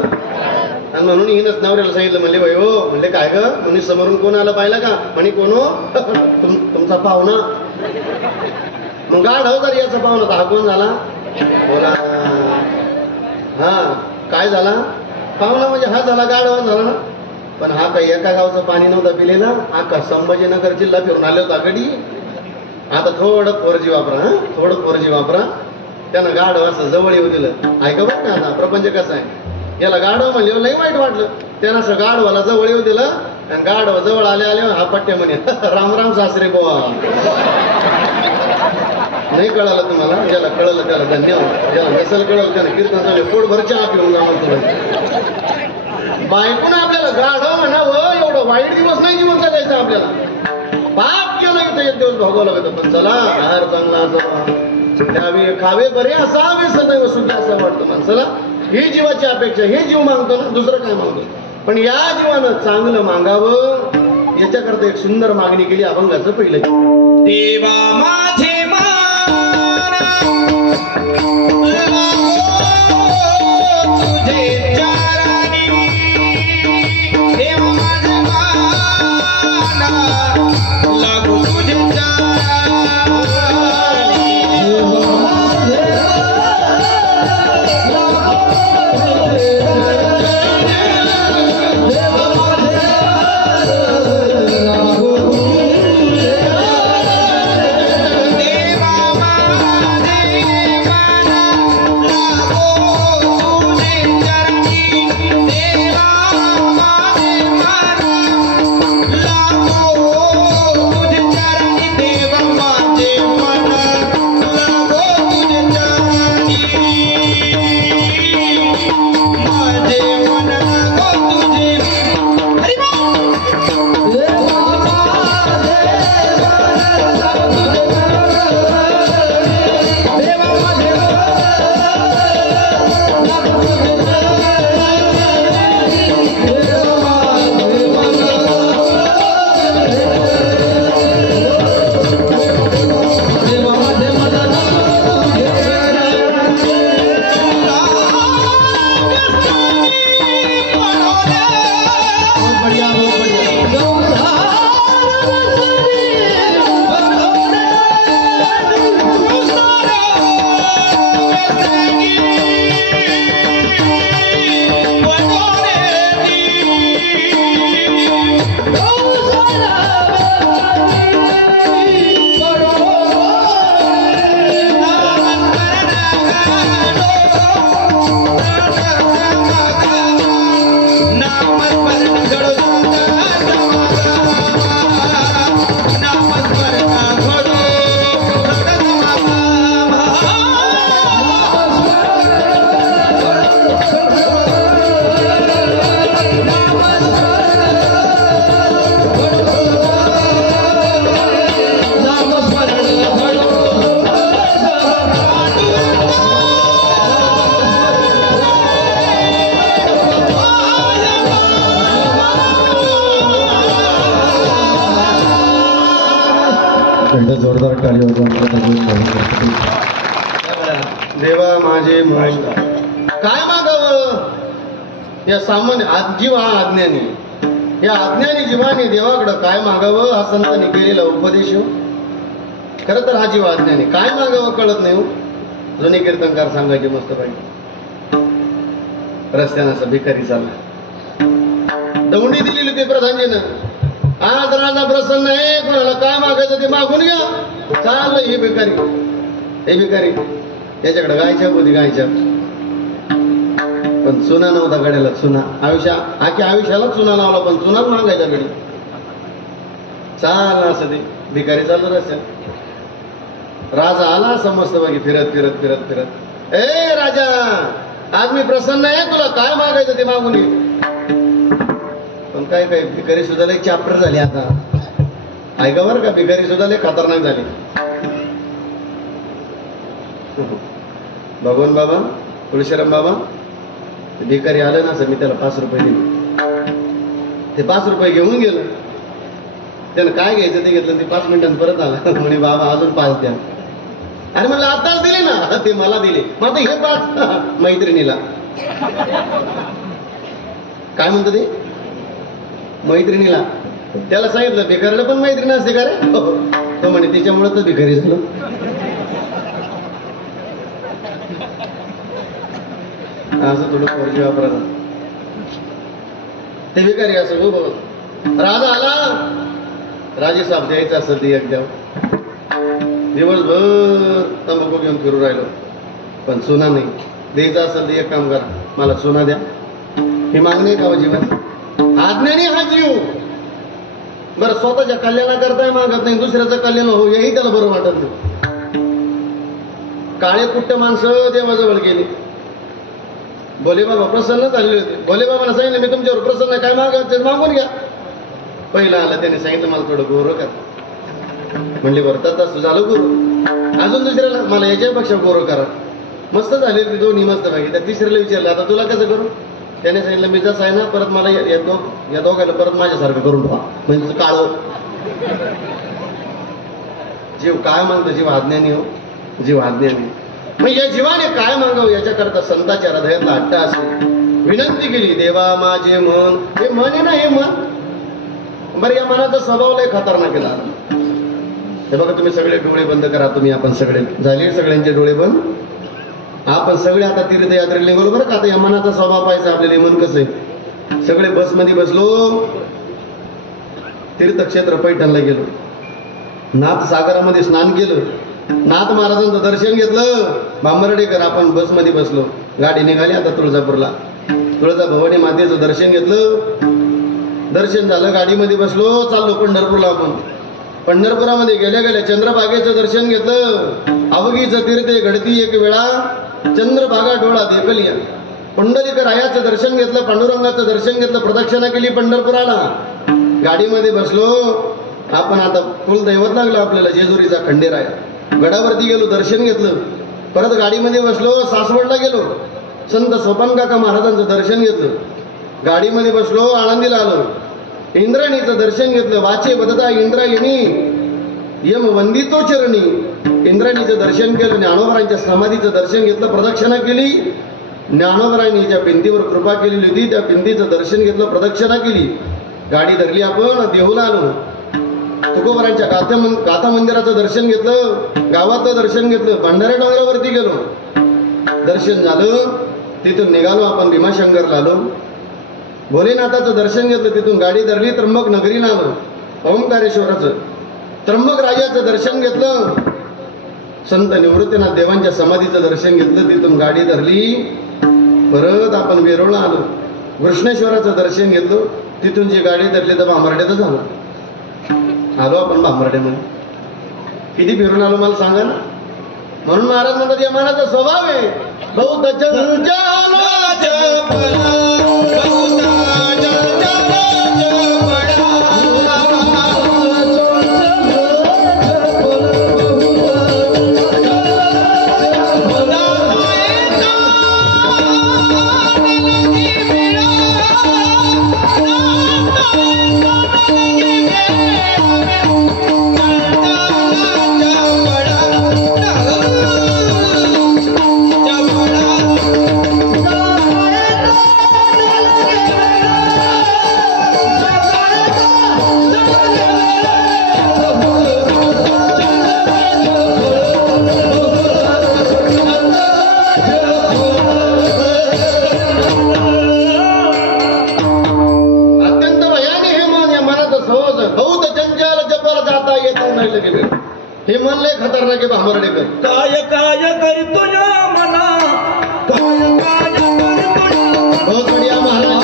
आणि म्हणून हिनच नवऱ्याला सांगितलं. म्हणले बाई हो. म्हणले काय ग? म्हणे समोरून कोण आलं पाहिलं का? म्हणे कोण हो? तुमचा पाहुणा. मग गाढव जर याचा पाहुणा तर हा कोण झाला? बोला. हा काय झाला? पाहुणा म्हणजे हा झाला, गाढव झाला ना. पण हा काही एका गावचं पाणी नव्हता पिलेला. हा का संभाजीनगर जिल्हा फिरून आले होता गडी. आता थोडं 4G वापरा, थोडं 4G वापरा. त्यानं गाढव असं जवळ येऊ दिलं. ऐका बरं का आता प्रपंच कसा आहे. याला गाढव म्हणले लई वाईट वाटलं. त्यानं असं गाढवाला जवळ येऊ दिलं आणि गाढव जवळ आले हा पट्ट्या म्हणे राम राम सासरे बोवा. नाही कळालं तुम्हाला? ज्याला कळलं त्याला धन्यवाद. ज्याला नसेल कळलं त्याला कीर्तन झाले पोटभर चहा पिऊन जावं तुम्हाला. बायकून आपल्याला गाढव म्हणावं एवढं वाईट दिवस नाही जीवन जगायचं आपल्याला. पाप केलं इथं एक दिवस भोगावं लागतं. पण चला आहार चांगला असावा, द्यावे खावे बरे असावे, सदैव सुखी चला ही जीवाची अपेक्षा, हे जीव मागतो ना, दुसरं काय मागतो. पण या जीवानं चांगलं मागावं याच्याकरता एक सुंदर मागणी केली अभंगाचं पहिलं. देवा माझे तुझे चरणी, देवा माझे लागू तुझे जोरदार टाळी देवा माझे काय मागावं या सामान्य जीव हा अज्ञानी, या अज्ञानी जीवाने देवाकडं काय मागावं हा संतांनी केलेला उपदेश. खरं तर हा जीव अज्ञानी काय मागावं कळत नाही. जुने कीर्तनकार सांगायचे मस्त पाहिजे. रस्त्यानं असा भिकारी चालला, दौंडी दिलेली होती प्रधानजीनं, आज राजा प्रसन्न आहे, कोणाला काय मागायचं ते मागून घ्या. चाललं हे भिकारी त्याच्याकडे गायच्या होती गायच्या, पण चुना नव्हता गड्याला. चुना आयुष्याला चुना लावला, पण चुनाच मागायचा गडी. चाल असं ते भिकारी चाललं रस्त्यात. राजा आला असं मस्त बाकी फिरत फिरत फिरत फिरत, ए राजा आज मी प्रसन्न आहे, तुला काय मागायचं ते मागून घे. पण काय काय भिकारी सुद्धा लय चॅप्टर झाली आता. ऐका बरं का, भिकारी सुद्धा लय खतरनाक झाली. भगवान बाबा तुळशीराम बाबा भिकारी आलं ना असं, मी त्याला 5 रुपये दिले. ते 5 रुपये घेऊन गेलं. त्यानं काय घ्यायचं ते घेतलं. ते 5 मिनिटांनी परत आला, म्हणे बाबा अजून 5 द्या. अरे म्हणलं आताच दिले ना. ते मला दिले, मग हे 5 मैत्रिणीला. काय म्हणतो ते मैत्रिणीला. त्याला सांगितलं भिकारीला पण मैत्रीण असते का रे. तो म्हणे त्याच्यामुळे तर भिकारी झालो. असं थोडं पोरजी वापरायचं. ते भिकारी असं हो बघ. राजा आला, राजे साहेब द्यायचं असं ते एक द्याव. दिवसभर तंबाखू घेऊन फिरू राहिलो, पण चुना नाही. द्यायचं असेल ते एक काम करा, मला चुना द्या. ही मागणी का जीवन. आज्ञानी हा जीव बरं स्वतःच्या कल्याणाकरता मागत नाही, दुसऱ्याचं कल्याण हो हेही त्याला बरं वाटत नाही. काळे कुट्ट माणसं देवाजवळ गेली. भोले बाबा प्रसन्न झालेले होते. भोले बाबांना सांगितलं मी तुमच्यावर प्रसन्न आहे, काय मागायचं मागून घ्या. पहिला आला त्याने सांगितलं मला थोडं गोर कर. म्हणले बरं तसं झालं गुरु. अजून दुसऱ्याला मला याच्यापेक्षा गोर करा. मस्त झाले ती दोन्ही मस्त पाहिजे. त्या तिसऱ्याला विचारलं आता तुला कसं करू? त्याने सांगितलं मी जसं आहे ना परत मला या दोघांना परत माझ्यासारखं करून पहा म्हणजे काळ. जीव काय मागतो? जीव अज्ञानी हो, जीव अज्ञानी. मग या जीवाने काय मागावं याच्याकरता संतांच्या हृदयातला हट्ट असेल. विनंती केली देवा माझे मन. हे मन आहे ना, हे मन बरं. या मनाचा स्वभाव लय खतरनाक केला. हे बघा तुम्ही सगळे डोळे बंद करा. तुम्ही आपण सगळे झाले सगळ्यांचे डोळे बंद. आपण सगळे आता तीर्थयात्रेला निघालो बरं का. आता या मनाचा स्वभाव पाहायचा आपल्याला. मन कसं आहे. सगळे बसमध्ये बसलो, तीर्थक्षेत्र पैठणला गेलो, नाथ सागरामध्ये स्नान केलं, नाथ महाराजांचं दर्शन घेतलं. भांबर्डेकर आपण बसमध्ये बसलो, गाडी निघाली आता तुळजापूरला. तुळजाभवानी मातेचं दर्शन घेतलं, दर्शन झालं, गाडीमध्ये बसलो, चाललो पंढरपूरला. आपण पंढरपुरामध्ये गेल्या गेल्या चंद्रभागेचं दर्शन घेतलं. अवघीचं तीर्थे घडती एक वेळा, चंद्रभागा डोळा देखलिया. पुंडलिक रायाचं दर्शन घेतलं, पांडुरंगाचं दर्शन घेतलं, प्रदक्षिणा केली पंढरपुराला. गाडीमध्ये बसलो आपण. आता कुलदैवत लागलं आपल्याला जेजुरीचा खंडेराय. गडावरती गेलो, दर्शन घेतलं. परत गाडीमध्ये बसलो, सासवडला गेलो, संत सोपान काका महाराजांचं दर्शन घेतलं. गाडीमध्ये बसलो, आळंदीला आलो, इंद्राणीचं दर्शन घेतलं. वाचे बदता इंद्रायणी यम वंदितो चरणी. इंद्राणीचं दर्शन केलं. ज्ञानोबरांच्या समाधीचं दर्शन घेतलं, प्रदक्षिणा केली. ज्ञानोबरांनी ज्या भिंतीवर कृपा केलेली होती त्या भिंतीचं दर्शन घेतलं, प्रदक्षिणा केली. गाडी धरली आपण, देहूला आलो. तुकोबरांच्या गाथा मंदिराचं दर्शन घेतलं, गावातलं दर्शन घेतलं. भंडारा डोंगरावरती गेलो, दर्शन झालं. तिथून निघालो आपण, भीमाशंकरला आलो, भोलेनाथाचं दर्शन घेतलं. तिथून गाडी धरली, त्र्यंबक नगरीला आलो, ओंकारेश्वराचं. त्र्यंबक राजाचं दर्शन घेतलं, संत निवृत्तीनाथ देवांच्या समाधीचं दर्शन घेतलं. तिथून गाडी धरली, परत आपण वेरूळला आलो, कृष्णेश्वराचं दर्शन घेतलं. तिथून जी गाडी धरली तर भांबर्ड्यातच आलो आपण. भांबर्ड्यामध्ये किती फिरून आलो मला सांगा ना. म्हणून महाराज म्हणतात या मनाचा स्वभाव आहे बहुत हे मन लय खतरनाक आहे भांबर्डेकर. काय काय करतो या मना, काय काय करतो या बहुत बढिया महाराज.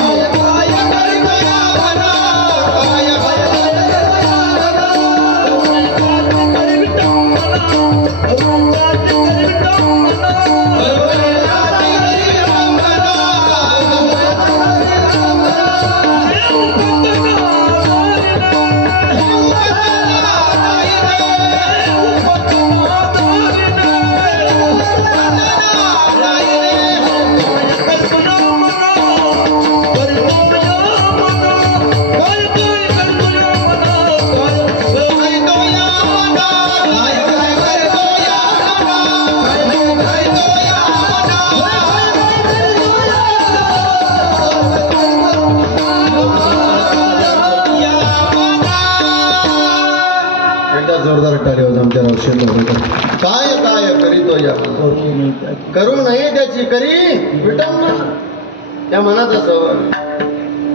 काय काय करीतो या करू नये त्याची करी विटंबना. त्या मनाचा स्वभाव.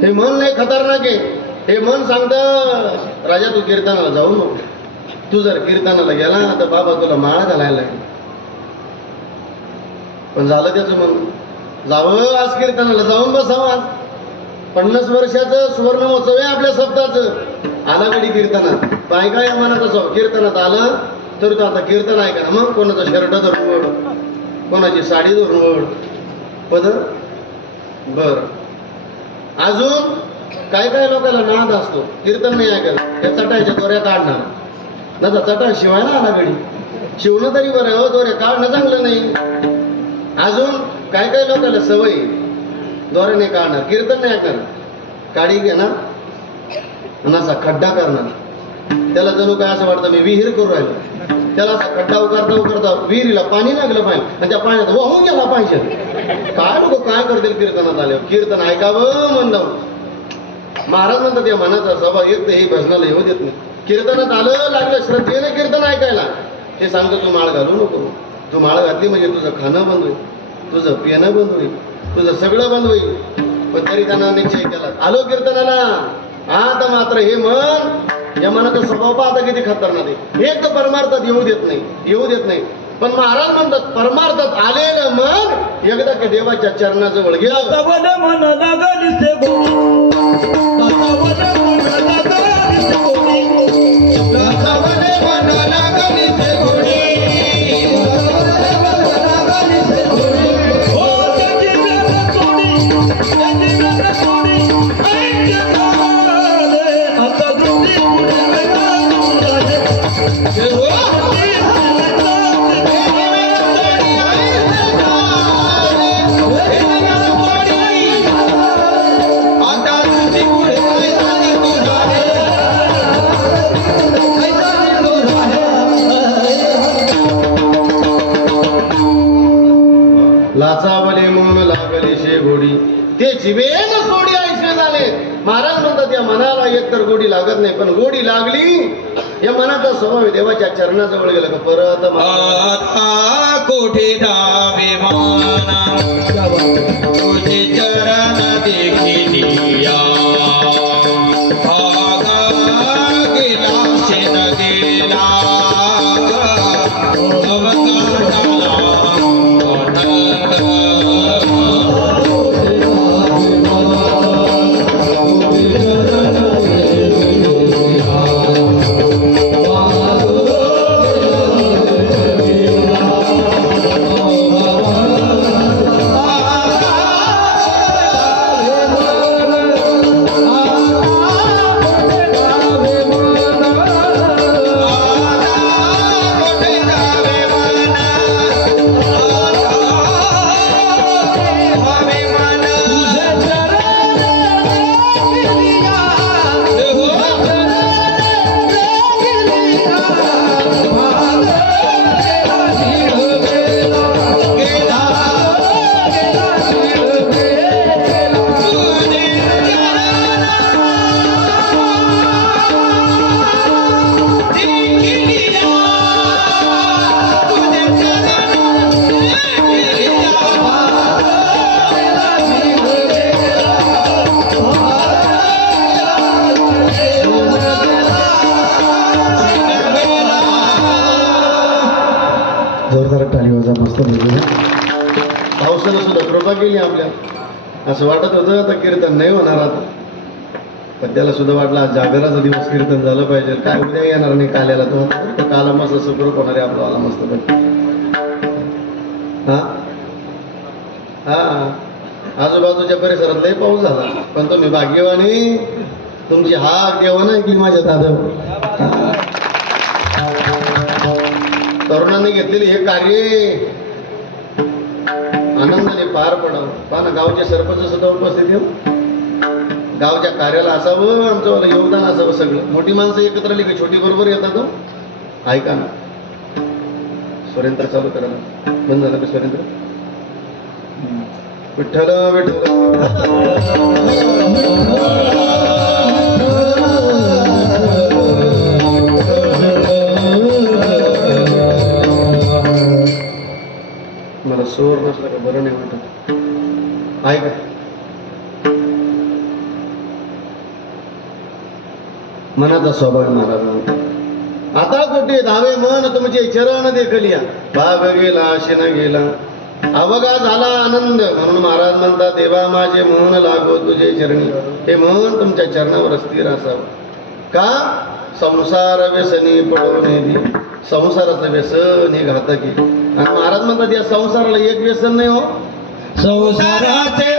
हे मन नाही खतरनाक आहे. हे मन सांगतं राजा तू कीर्तनाला जाऊ नको. तू जर कीर्तनाला गेला तर बाबा तुला माळा घालायला लागेल. पण झालं त्याचं मन जावं आज कीर्तनाला, जाऊन बसावं. 50 वर्षाचं सुवर्ण महोत्सव आहे आपल्या शब्दाचं. आला गडी कीर्तनात, पाय काय मनाचा स्वभाव. कीर्तनात आलं तर तो आता कीर्तन आहे का मग कोणाचं शर्ट धरून ओढ, कोणाची साडी धरून ओढ, पदर. बर अजून काय काय लोकांना नाद असतो, कीर्तन नाही ऐकत, त्या चटायच्या दोऱ्या काढणार ना. चटा शिवाय ना आला गडी शिवणं तरी बरं हो, दोऱ्या काढणं चांगलं नाही. अजून काय काय लोकांना सवय दोरे नाही काढणार, कीर्तन नाही ऐकणार, काडी घेणार आणि असा खड्डा करणार. त्याला जणू काय असं वाटतं मी विहीर करू राहिलो. त्याला असा खड्डा उकारता विहिरीला पाणी लागलं पाहिजे आणि त्या पाण्यात वाहून गेला पाहिजे. काय लोक काय करतील कीर्तनात आल्यावर? कीर्तन ऐकावं म्हणलं. महाराज म्हणतात या मनाचा स्वभाव एक हे भजनाला येऊ देत नाही. कीर्तनात आलं लागलं श्रद्धेने कीर्तन ऐकायला ते सांगतो तू माळ घालू नको. तू माळ घातली म्हणजे तुझं खाणं बंद होईल, तुझं पिणं बंद होईल, तुझं सगळं बंद होईल. पण तरी त्यांना निश्चय केला आलो कीर्तनाला. आता मात्र हे मन या मनाचा स्वभाव पाहता किती खतरनाक आहे. एक तर परमार्थात येऊ देत नाही. पण महाराज म्हणतात परमार्थात आलेलं मन एकदा का देवाच्या चरणाजवळ गेलं लाचावले मन लागले शे गोडी ते जिवेन सोडी ऐसे झाले. महाराज म्हणतात या मनाला एकतर गोडी लागत नाही, पण गोडी लागली या मनाचा स्वभाव देवाच्या चरणाजवळ गेला का परत कोठे धावे माना तुझे चरण देखिलिया गेला शेन गेला पावसानं सुद्धा कृपा केली आपल्या. असं वाटत होतं आता कीर्तन नाही होणार आता, पण त्याला सुद्धा वाटलं आज जागराचा दिवस कीर्तन झालं पाहिजे. काय उद्या येणार नाही काल्याला तो काला मस्त सुखरूप होणार आहे आपला मस्त. हा आजूबाजूच्या परिसरात लय पाऊस झाला, पण तुम्ही भाग्यवानी तुमची हाक देवानं ऐकली माझ्या दादा. तरुणांनी घेतलेले हे कार्य आनंदाने पार पडावं. पहा गावचे सरपंच सुद्धा उपस्थित येऊ, गावच्या कार्याला असावं, आमचं योगदान असावं. सगळं मोठी माणसं एकत्र आली की छोटी बरोबर येतात. ऐका ना, सुरेंद्र चालू करा ना. बंद झालं का सुरेंद्र? विठ्ठल विठ्ठल मला सोर नसलं का बरं नाही वाटत. ऐका मनाचा स्वभाव महाराज आता कुठे धावे मन तुमचे चरण देखलिया. भाग गेला शिन गेला अवघा झाला आनंद. म्हणून महाराज म्हणतात देवा माझे मन लागो तुझे चरणी. हे मन तुमच्या चरणावर स्थिर असावं. का? संसार व्यसनी पडवणे. संसाराचं व्यसन हे घातकी. आणि महाराज म्हणतात या संसाराला एक व्यसन नाही हो. संसाराचे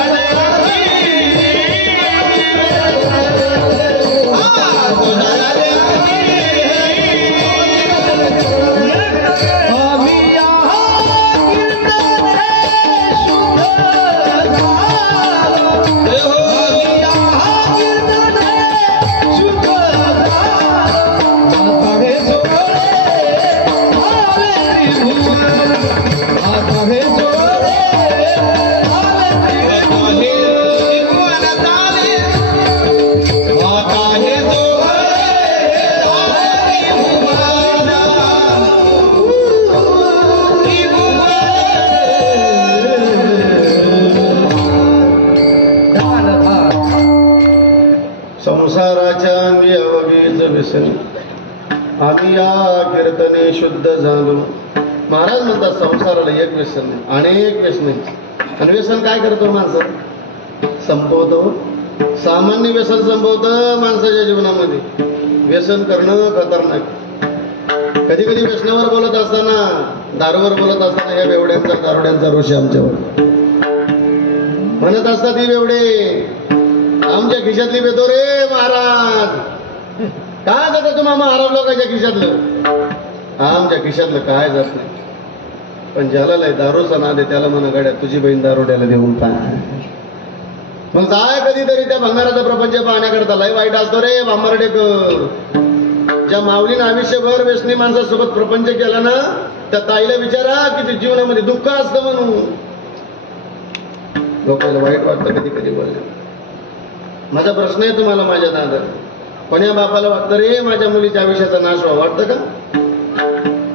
संसाराचे संसाराच्या अंगी अवघीच व्यसन आम्ही या कीर्तने शुद्ध झालो. महाराज म्हणतात संसाराला एक व्यसन नाही, अनेक व्यसन आहे. आणि व्यसन काय करतो माणसं? संपवतो. सामान्य व्यसन संपवतं माणसाच्या जीवनामध्ये. व्यसन करणं खतरनाक. कधी कधी व्यसनावर बोलत असताना, दारूवर बोलत असताना या बेवड्यांचा दारुड्यांचा रोष आमच्यावर म्हणत असतात. ही बेवडे आमच्या खिशातली बेतो रे महाराज. काय जातं तुम्हा महाराज लोकांच्या खिशातलं? आमच्या खिशातलं काय जात नाही. पण ज्याला लय दारूचा नाद आहे त्याला म्हणा गड्या तुझी बहीण दारोड्याला देऊन पाय. मग जाय कधीतरी त्या भंगाराचा प्रपंच पाहण्याकरता. लय वाईट असतो रे भांबर्डेकर. ज्या माऊलीनं आयुष्यभर व्यसनी माणसासोबत प्रपंच केला ना, त्या ताईला विचारा किती जीवनामध्ये दुःख असतं म्हणून. लोकांना वाईट वाटतं कधी कधी बोलले. माझा प्रश्न आहे तुम्हाला माझ्या दादा, कोण्या बापाला वाटतं रे माझ्या मुलीच्या आयुष्याचा नाश व्हावा? वाटतं का?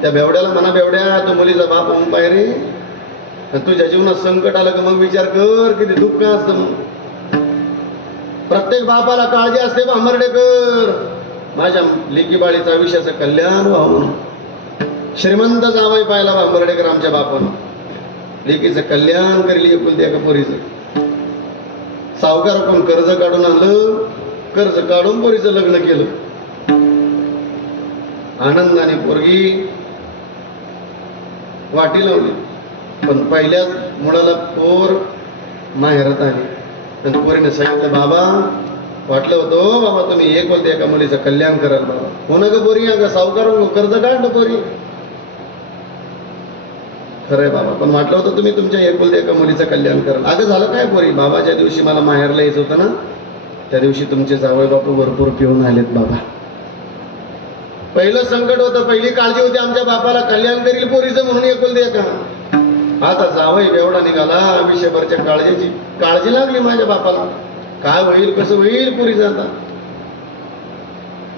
त्या बेवड्याला म्हणा, बेवड्या तू मुलीचा बाप होऊन पाय रे. तुझ्या जीवनात संकट आलं का मग विचार कर किती दुःख असतं. मग प्रत्येक बापाला काळजी असते भांबर्डेकर, माझ्या लेकी बाळीच्या आयुष्याचं कल्याण व्हावं. श्रीमंत जावई पाहिला भांबर्डेकर आमच्या बापानं. लेकीचं कल्याण करेल एकुलती एका पोरीचं. सावकार पण कर्ज काढून आणलं, कर्ज काढून पोरीचं लग्न केलं. आनंदाने पोरगी वाटी लावली. पण पहिल्याच मुलाला पोर माहेरात आली. आणि पोरीने सांगितलं बाबा, वाटलं होतं बाबा तुम्ही एकुलती एका मुलीचं कल्याण कराल बाबा. हो ना ग पोरी, अगं सावकार कर्ज काढलं पोरी. खरंय बाबा, पण वाटलं होतं तुम्ही तुमच्या एकुलती एका मुलीचं कल्याण कराल. अगं झालं काय पोरी, बाबा ज्या दिवशी मला माहेरला यायचं होतं ना, त्या दिवशी तुमचे जावई बापू भरपूर पिऊन आलेत बाबा. पहिलं संकट होतं, पहिली काळजी होती आमच्या बापाला कल्याण करील पोरीचं म्हणून एकुलती एका. आता जावई बेवडा निघाला, आयुष्यभरच्या काळजी लागली माझ्या बापाला. काय होईल कसं होईल पोरीचं आता.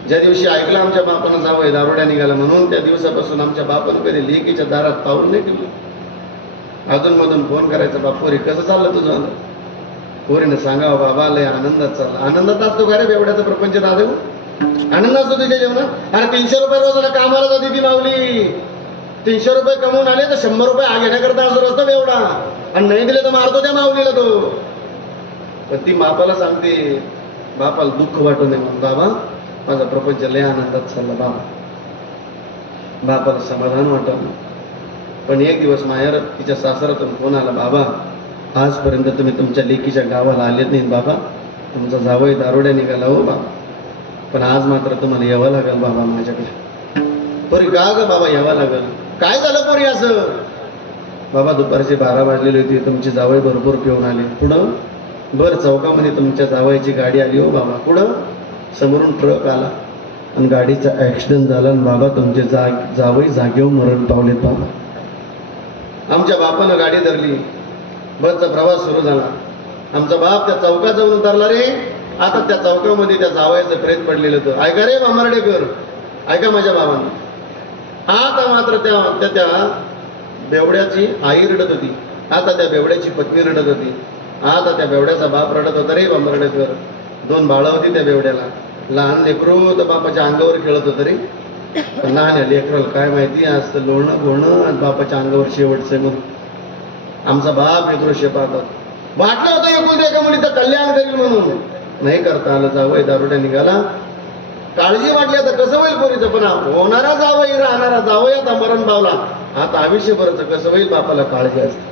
ज्या दिवशी ऐकलं आमच्या बापानं जावई दारोड्या निघाला म्हणून, त्या दिवसापासून आमच्या बापानं कधी लेकीच्या दारात पाऊल नाही ठेवलं. अजून मधून फोन करायचा, बाप पोरी कसं चाललं तुझं? पोरीने सांगावं बाबा लय आनंदात चालला. आनंदात असतो का रे बेवड्याचा प्रपंच दादा? आनंद असतो तुझ्या जेवणात? अरे 300 रुपये रोजाला कामाला जाते ती माऊली. 300 रुपये कमवून आले तर 100 रुपये आ घेण्याकरता असं असतो बेवडा. आणि नाही दिले तर मारतो त्या माऊलीला तो. पण ती बापाला सांगते, बापाला दुःख वाटू नये म्हणून, बाबा माझा प्रपंच लय आनंदात चालला बाबा. बापाला समाधान वाटलं. पण एक दिवस माहेरात तिच्या सासरातून फोन आला, बाबा आजपर्यंत तुम्ही तुमच्या लेकीच्या गावाला आलेत नाही बाबा. तुमचा जावई दारोड्या निघाला हो बाबा, पण आज मात्र तुम्हाला यावं लागेल बाबा माझ्याकडे. पोरी का ग बाबा यावं लागेल? काय झालं पोरी असं? बाबा दुपारचे 12 वाजलेले होते, तुमचे जावई भरपूर पिऊन आले. पुढं बर चौकामध्ये तुमच्या जावईची गाडी आली हो बाबा. पुढं समोरून ट्रक आला आणि गाडीचा ऍक्सिडेंट झाला आणि बाबा तुमचे जावई जागेवर मरण पावलेत बाबा. आमच्या बापानं गाडी धरली, बसचा प्रवास सुरू झाला. आमचा बाप त्या चौकात जाऊन उतरला रे. आता त्या चौकामध्ये त्या जावयाचं प्रेत पडलेलं होतं. ऐका रे भांबर्डेकर, ऐका माझ्या बाबांना. आता मात्र त्या बेवड्याची आई रडत होती. आता त्या बेवड्याची पत्नी रडत होती. आता त्या बेवड्याचा बाप रडत होता रे भांबर्डेकर. 2 बाळं होती त्या बेवड्याला. लहान लेकरू तर बापाच्या अंगावर खेळत होतं रे. लहान लेकराला काय माहिती असतं लोणं बोलणं आणि बापाच्या अंगावर शेवटचं म्हणून. आमचा बाप हे दृश्य पाहतात. वाटलं होतं एकुलती एका मुलीचं कल्याण करील म्हणून, नाही करता आलं. जावई दारोड्या निघाला. काळजी वाटली आता कसं होईल पोरीचं. पण होणारा जावई राहणारा जावई आता मरण पावला. आता आयुष्यभरचं कसं होईल बापाला काळजी असते.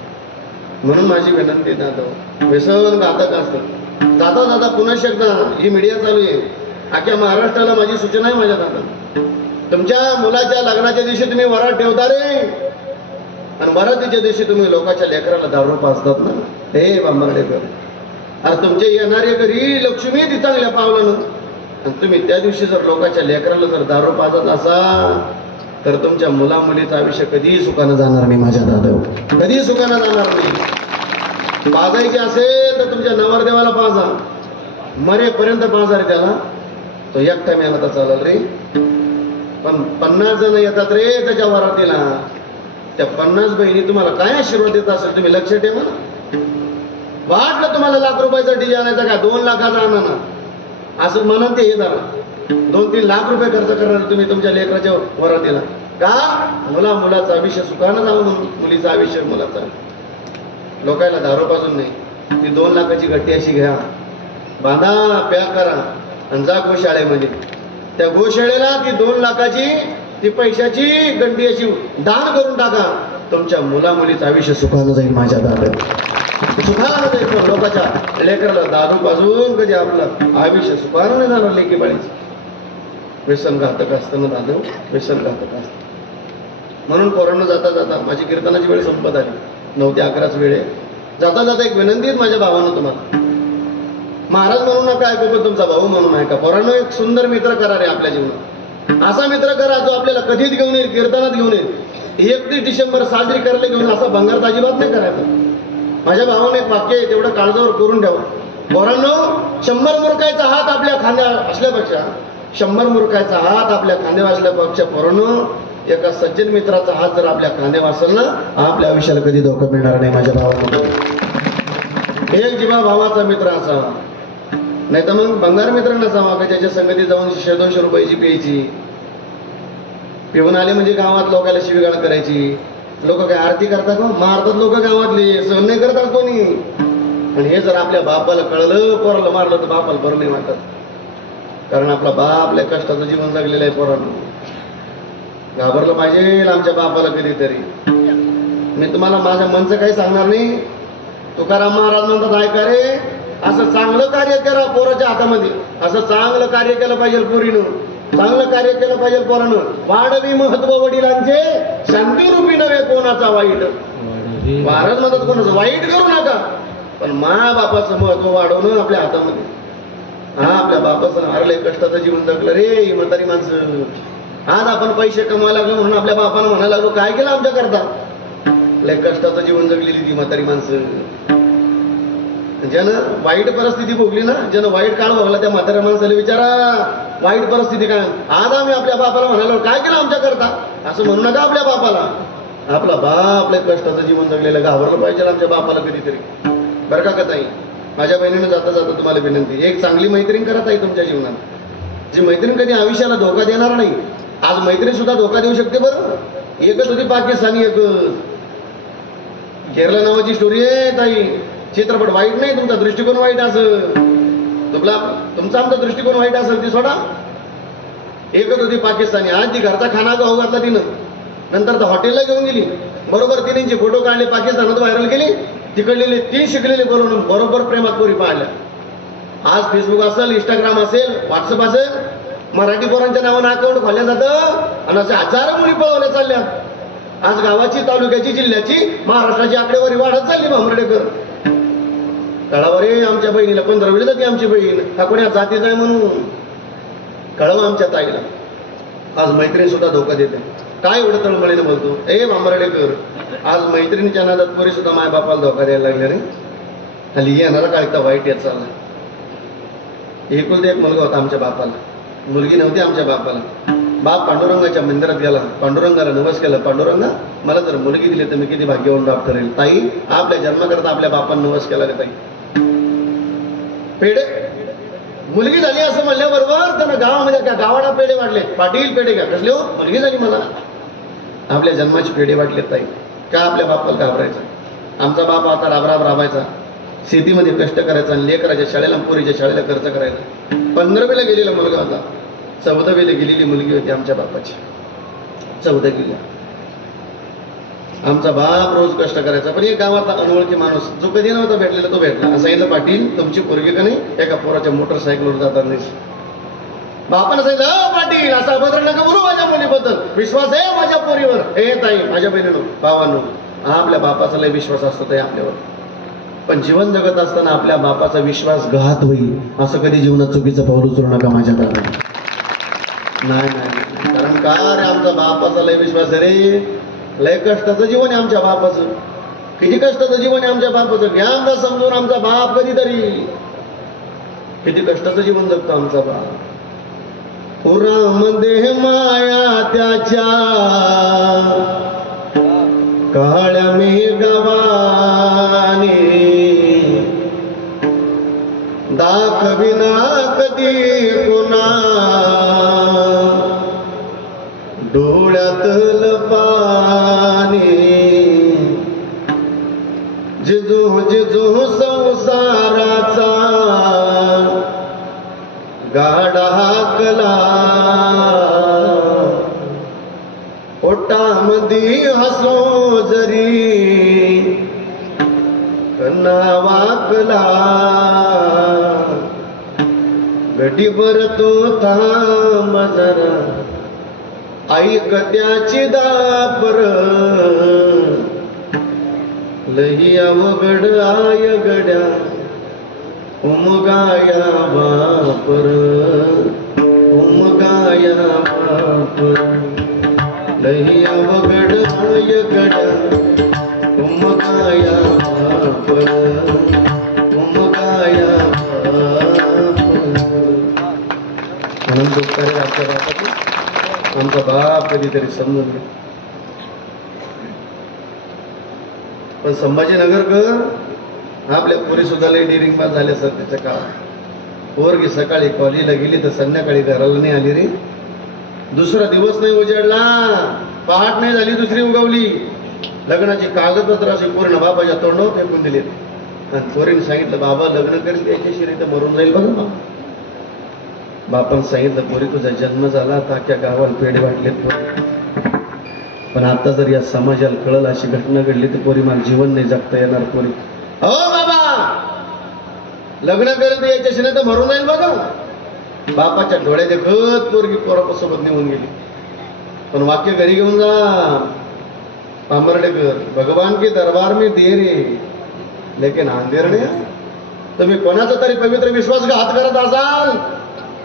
म्हणून माझी विनंती दादा, व्यसन घातक असतं. जाता जाता पुन्हा एकदा ही मीडिया चालू आहे, अख्ख्या महाराष्ट्राला माझी सूचना आहे माझ्या दादा, तुमच्या मुलाच्या लग्नाच्या दिवशी तुम्ही वरात ठेवता रे, आणि वरातीच्या दिवशी तुम्ही लोकांच्या लेकराला दारू पाजतात ना. हे भांबर्डेकर, अरे तुमचे येणारे घरी लक्ष्मी ती चांगल्या पावलं ना, आणि तुम्ही त्या दिवशी जर लोकांच्या लेकराला जर दारू पाजत असाल तर तुमच्या मुला मुलीचं आयुष्य कधीही सुखानं जाणार नाही माझ्या दादा, कधीही सुखानं जाणार नाही. पाजायचे असेल तर तुमच्या नवरदेवाला पाजा, मरेपर्यंत पाजा रे त्याला. तो एकटा मेला तर चालेल रे, पण 50 जण येतात रे त्याच्या वरातीला. त्या 50 बहिणी तुम्हाला काय आशीर्वाद देत असेल तुम्ही लक्ष ठेवा ना. वाटलं तुम्हाला लाख रुपयाचा डीजे आणायचा का 2 लाखाचा आणा ना, असं म्हणून ते हे झालं 2-3 लाख रुपये खर्च करणार तुम्ही तुमच्या लेकराच्या वरातीला का मुलाचं आयुष्य सुखानं जावं म्हणून मुलीचं आयुष्य मुलाचं लोकायला दारू पाजून नाही ती 2 लाखाची गट्टी अशी घ्या बांधा पॅक करा आणि जा गोशाळेमध्ये त्या गोशाळेला ती 2 लाखाची ती पैशाची गंडी अशी दान करून टाका तुमच्या मुलीचं आयुष्य सुखानं जाईल माझ्या दादा सुखानं जाईल लोकांच्या लेकराला दारू पाजून कधी आपलं आयुष्य सुखानं नाही जाणार लेकी बाळीचं व्यसन घातक असतं ना दादा व्यसन घातक असतं म्हणून पोरांना जाता जाता माझी कीर्तनाची वेळ संपत आली 9 ते 11च वेळ आहे जाता जाता एक विनंती आहे माझ्या भावानं तुम्हाला महाराज म्हणून नका ऐकू पण तुमचा भाऊ म्हणून ऐका पोरांनो एक सुंदर मित्र करा रे आपल्या जीवनात असा मित्र करा जो आपल्याला कधीच घेऊन येईल कीर्तनात घेऊन येईल 31 डिसेंबर साजरी करायला घेऊन असा भंगार अजिबात नाही करायचा माझ्या भावाने एक वाक्य आहे तेवढं काळजावर करून ठेवा पोरांनो 100 मूर्खाचा हात आपल्या खांद्यावर असल्यापेक्षा 100 मूर्खाचा हात आपल्या खांद्यावर असल्यापेक्षा पोरांनो एका सज्जन मित्राचा हात जर आपल्या खांद्यावर असेल ना आपल्या आयुष्याला कधी धोका मिळणार नाही माझ्या भावाला एक जीवा भावाचा मित्र असावा नाही तर मग भंगार मित्र नसावा का ज्याच्या संगतीत जाऊन 100-200 रुपयाची प्यायची पिऊन आले म्हणजे गावात लोकांना शिवीगाळ करायची लोक काय आरती करतात का मारतात लोक गावातले सहन नाही करतात कोणी आणि हे जर आपल्या बापाला कळलं पोराला मारलं तर बापाला बरं नाही वाटत कारण आपला बाप लय कष्टाचं जीवन जगलेलं आहे पोरांना घाबरलं पाहिजे आमच्या बापाला कधीतरी मी तुम्हाला माझ्या मनचं काही सांगणार नाही तुकाराम महाराज म्हणतात ऐका रे असं चांगलं कार्य करा पोराच्या हातामध्ये असं चांगलं कार्य केलं पाहिजे पोरीनं चांगलं कार्य केलं पाहिजे पोरानं वाढवी महत्व वडिलांचे शांतीरूपी नव्हे कोणाचा वाईट महाराज म्हणतात कोणाचं वाईट करू नका पण मा बापाचं महत्व वाढवणं आपल्या हातामध्ये हा आपल्या बापाचं हरले कष्टाचं जीवन जगलं रे ही म्हातारी माणसं आज आपण पैसे कमवायला लागलो म्हणून आपल्या बापानं म्हणायला लागलो काय केलं आमच्या करता लय कष्टाचं जीवन जगलेली ती म्हातारी माणसं ज्यानं वाईट परिस्थिती भोगली ना ज्यानं वाईट काळ भोगला त्या म्हाताऱ्या माणसाला विचारा वाईट परिस्थिती काय आज आम्ही आपल्या बापाला म्हणालो काय केलं आमच्या करता असं म्हणू नका आपल्या बापाला आपला बाप लय कष्टाचं जीवन जगलेलं घाबरलं पाहिजे आमच्या बापाला कधीतरी बरं का ताई माझ्या बहिणीनं जाता जाता तुम्हाला विनंती एक चांगली मैत्रीण करत आहे तुमच्या जीवनात जी मैत्रीण कधी आयुष्याला धोका देणार नाही आज मैत्रीण सुद्धा धोका देऊ शकते बरं एकच होती पाकिस्तानी एक केरला नावाची स्टोरी आहे ताई चित्रपट वाईट नाही तुमचा दृष्टिकोन वाईट असेल तुमचा आमचा दृष्टिकोन वाईट असेल ती सोडा एकच होती पाकिस्तानी आज ती घरचा खाना खाऊ घातला तिनं नंतर तर हॉटेलला घेऊन गेली बरोबर तिने फोटो काढले पाकिस्तानात व्हायरल केली तिकडलेले 3 शिकलेले बोलवून बरोबर प्रेमात पोरी पाहिल्या आज फेसबुक असेल इंस्टाग्राम असेल व्हॉट्सअप असेल मराठी पोरांच्या नावानं अकाउंट खोलल्या जातं आणि असे हजारो मुली पळवल्या चालल्या आज गावाची तालुक्याची जिल्ह्याची महाराष्ट्राची आकडेवारी वाढत चालली भांबर्डेकर कळावं रे आमच्या बहिणीला 15 वेळी जाते आमची बहीण हा कोण्या जातीचा आहे म्हणून कळावं आमच्या ताईला आज मैत्रीण सुद्धा धोका देते काय एवढं तळमळीने बोलतो ए भांबर्डेकर आज मैत्रिणीच्या नादात पोरी सुद्धा माय बापाला धोका द्यायला लागले रे खाली येणारा काळीचा वाईट यात चालला एकुलता एक मुलगा होता आमच्या बापाला मुलगी नव्हती आमच्या बापाला बाप पांडुरंगाच्या मंदिरात गेला पांडुरंगाला नवस केला पांडुरंगा मला जर मुलगी दिली तर मी किती भाग्यवान बाप करेल ताई आपल्या जन्माकरता आपल्या बापानं नवस केला रे ताई पेढे मुलगी झाली असं म्हणल्याबरोबर त्यानं गावामध्ये त्या गावाला पेढे वाटले पाटील पेढे घ्या कसले हो मुलगी झाली मला आपल्या जन्माचे पेढे वाटले ताई का आपल्या बापाला घाबरायचं आमचा बाप आता राबराब राबायचा शेतीमध्ये कष्ट करायचा आणि लेकराच्या शाळेला पोरीच्या शाळेला खर्च करायचा 15वीला गेलेला मुलगा होता 14वीला गेलेली मुलगी होती आमच्या बापाची 14वीला आमचा बाप रोज कष्ट करायचा पण एक गावात अनोळखी माणूस जो कधी नव्हता भेटलेला तो भेटला असं सांगितलं पाटील तुमची पोरगी का नाही एका पोराच्या मोटरसायकलवर जातात नाही बापानं सांगितलं पाटील असा अभद्र नका बोलू माझ्या मुलीबद्दल विश्वास आहे माझ्या पोरीवर हे ताई माझ्या बहिणीनो भावांनो आपल्या बापाचा लय विश्वास असतो ताई आपल्यावर पण जीवन जगत असताना आपल्या बापाचा विश्वासघात होईल असं कधी जीवनात चुकीचं पाऊल उचलू नका माझ्या दादा नाही कारण का रे आमचा बापाचा लय विश्वास आहे रे लय कष्टाचं जीवन आहे आमच्या बापाचं किती कष्टाचं जीवन आहे आमच्या बापाचं घ्या आमचा समजून आमचा बाप कधीतरी किती कष्टाचं जीवन जगतो आमचा बाप पुरामध्ये माया त्याच्या काळ्या मेघवाने दाखविना ती कुणा डोळ्यातल पाणी जिजू जिजू संसाराचा गाडा हाकला पोटामधी हसो जरी कन्ना वाकला गडीभर तो थांब जरा ऐक त्याची दापर लही अवघड आय गड्या उमगाया बापर उमगाया बापर लही अवघड आय गड्या उमगाया बापर उमगाया म्हणून दुःखाने आमच्या बापाची आमचा बाप कधीतरी समजून घे. पण संभाजीनगरकर आपल्या पोरी सुद्धा लई डिरिंग पास झाल्या सध्याच्या काळात. पोरगी सकाळी कॉलेजला गेली तर संध्याकाळी घराला नाही आली रे. दुसरा दिवस नाही उजाडला, पहाट नाही झाली दुसरी उगवली. लग्नाची कागदपत्र अशी पूर्ण बाबाच्या तोंडावर फेकून दिली आणि पोरीने सांगितलं बाबा लग्न करेल त्याच्याशी नाही तर मरून जाईल बघा. बापानं सांगितलं पोरी तुझा जन्म झाला आता अख्ख्या गावाला पेढे वाटलेत पोरी, पण आता जर या समाजाला कळलं अशी घटना घडली तर पोरी मला जीवन नाही जगता येणार. पोरी अहो बाबा लग्न करेल तर याच्याशी नाही तर मरून जाईल बघा. बापाच्या डोळ्यात देखत पोरगी पोरापासोबत निघून गेली. पण वाक्य घरी घेऊन जा पांबर्डेकर, भगवान के दरबार में देर है लेकिन अंधेर नाही. तुम्ही कोणाचा तरी पवित्र विश्वासघात करत असाल,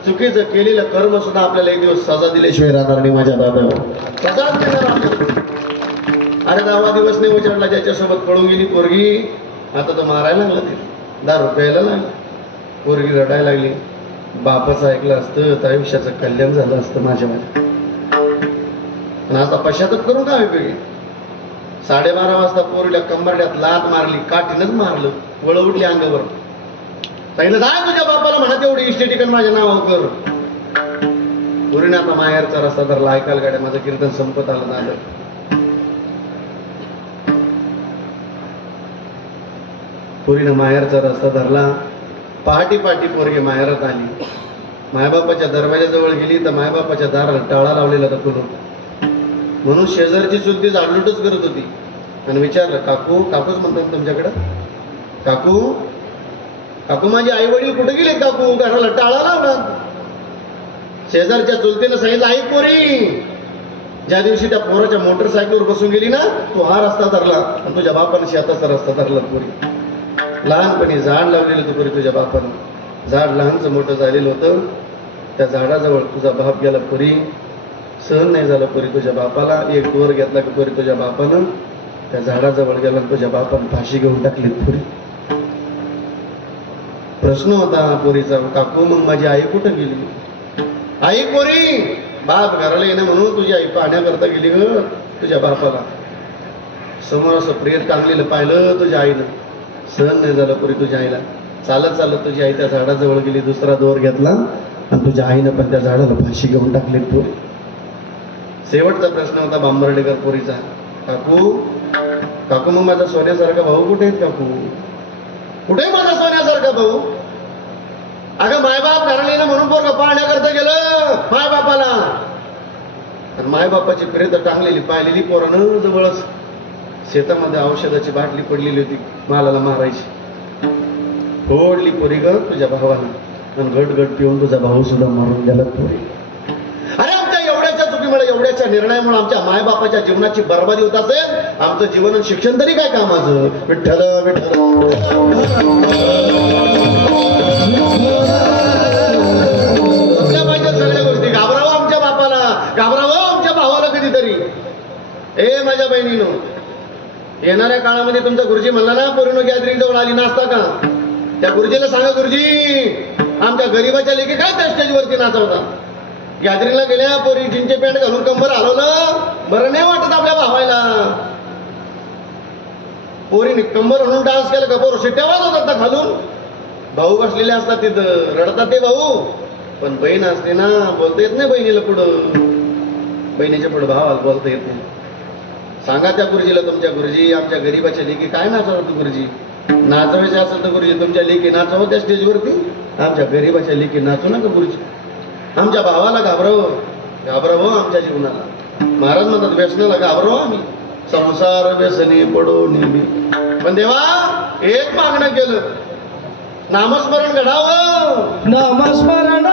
चुकीचं केलेलं कर्म सुद्धा आपल्याला एक दिवस सजा दिल्याशिवाय राहणार नाही. माझ्या दादावर सजाच देणार आपल्याला. अरे 10वा दिवस नाही उजाडला ज्याच्यासोबत पळून गेली पोरगी, आता तो मारायला लागला, ते 10 रुपयाला लागला. पोरगी रडायला लागली. बापाचं ऐकलं असतं तर आयुष्याचं कल्याण झालं असतं माझ्या मध्ये. पण आता पश्चाताप करून काय उपयोगी. 12:30 वाजता पोरीला कंबरड्यात लात मारली, काठीनच मारलं, वळ उठली अंगावर. सांगितलं जा तुझ्या बापाला म्हणा तेवढी इस्टेटिकन माझ्या नावावर कर. पोरीने आता माहेरचा रस्ता धरला. ऐकायला गाड्या माझं कीर्तन संपत आलं ना. पोरीनं माहेरचा रस्ता धरला. पहाटी पहाटी पोरगी माहेरात आली. मायबापाच्या दरवाजाजवळ गेली तर मायबापाच्या दाराला टाळा लावलेला तर खुलून. म्हणून शेजारची चुलती जाडलूटच करत होती आणि विचारलं काकू, काकूच म्हणतात तुमच्याकडं, काकू काकू माझे आई वडील कुठे गेले काकू, घराला टाळा लावला. शेजारच्या चुलतीनं सांगितलं आई पोरी ज्या दिवशी त्या पोराच्या मोटरसायकलवर बसून गेली ना तू हा रस्ता धरला आणि तुझ्या बापाने शेताचा रस्ता धरला. पोरी लहानपणी झाड लावलेलं तू पोरी तुझ्या बापानं. झाड लहानचं मोठं झालेलं होतं. त्या झाडाजवळ तुझा बाप गेला पोरी. सहन नाही झालं पोरी तुझ्या बापाला. एक दोर घेतला की पोरी तुझ्या बापानं त्या झाडाजवळ गेला आणि तुझ्या बापानं फाशी घेऊन टाकली पोरी. प्रश्न होता पोरीचा काकू मग माझी आई कुठं गेली. आई पोरी बाप घराला येणं म्हणून तुझी आई पाहण्याकरता गेली ग तुझ्या बापाला. समोर असं प्रेत टांगलेलं पाहिलं तुझ्या आईनं. सहन नाही झालं पोरी तुझ्या आईला. चालत चालत तुझी आई त्या झाडाजवळ गेली, दुसरा दोर घेतला आणि तुझ्या आईनं पण त्या झाडाला फाशी घेऊन टाकली पोरी. शेवटचा प्रश्न होता बांबर्डेकर पोरीचा काकू काकू मग माझा सोन्यासारखा भाऊ कुठे आहेत काकू, कुठे माझा सोन्यासारखा भाऊ. अगं मायबाप घराला येणं म्हणून पोरगं पाहण्याकरता गेलं मायबापाला आणि मायबापाची प्रेत टांगलेली पाहिलेली पोरानं जवळच शेतामध्ये औषधाची बाटली पडलेली होती मालाला मारायची. फोडली पोरी ग तुझ्या भावाला आणि घट घट पिऊन तुझा भाऊ सुद्धा मारून गेला पोरी. अरे आमच्या एवढ्याच्या चुकीमुळे एवढ्याच्या निर्णयामुळे आमच्या मायबापाच्या जीवनाची बर्बादी होत असेल. आमचं जीवन आणि शिक्षण तरी काय कामाचं. विठ्ठल विठ्ठल पाहिजे सगळ्या गोष्टी. घाबरावं आमच्या बापाला, घाबरावं आमच्या भावाला कधीतरी. ए माझ्या बहिणीनं येणाऱ्या काळामध्ये तुमचा गुरुजी म्हणला ना पोरीनो गॅदरिंग जवळ आली नाचता का, त्या गुरुजीला सांगा गुरुजी आमच्या गरीबाच्या लेखी काय त्या स्टेजवरती नाचवता. गॅदरिंगला गेल्या पोरी जिंचे पॅन्ट घालून कंबर हलवलं बरं नाही वाटत आपल्या भावायला. पोरीने कंबर म्हणून डान्स केला का पोर शिट्ट्या वाजवतात खालून. भाऊ बसलेले असतात तिथं, रडतात ते भाऊ. पण बहीण असते ना, बोलता येत नाही बहिणीला पुढं, बहिणीच्या पुढे भावाला बोलता येत नाही. सांगा त्या गुरुजीला, तुमच्या गुरुजी आमच्या गरीबाच्या लेकी काय नाचवत गुरुजी, नाचवायचे असेल तर गुरुजी तुमच्या लेकी नाचव त्या स्टेजवरती, आमच्या गरीबाच्या लेकी नाचू नका गुरुजी. आमच्या भावाला घाबरावं आमच्या जीवनाला. महाराज म्हणतात व्यसनाला घाबरावं आम्ही, संसार व्यसनी पडो नेहमी. पण देवा एक मागणं केलं, नामस्मरण घडावं. नामस्मरण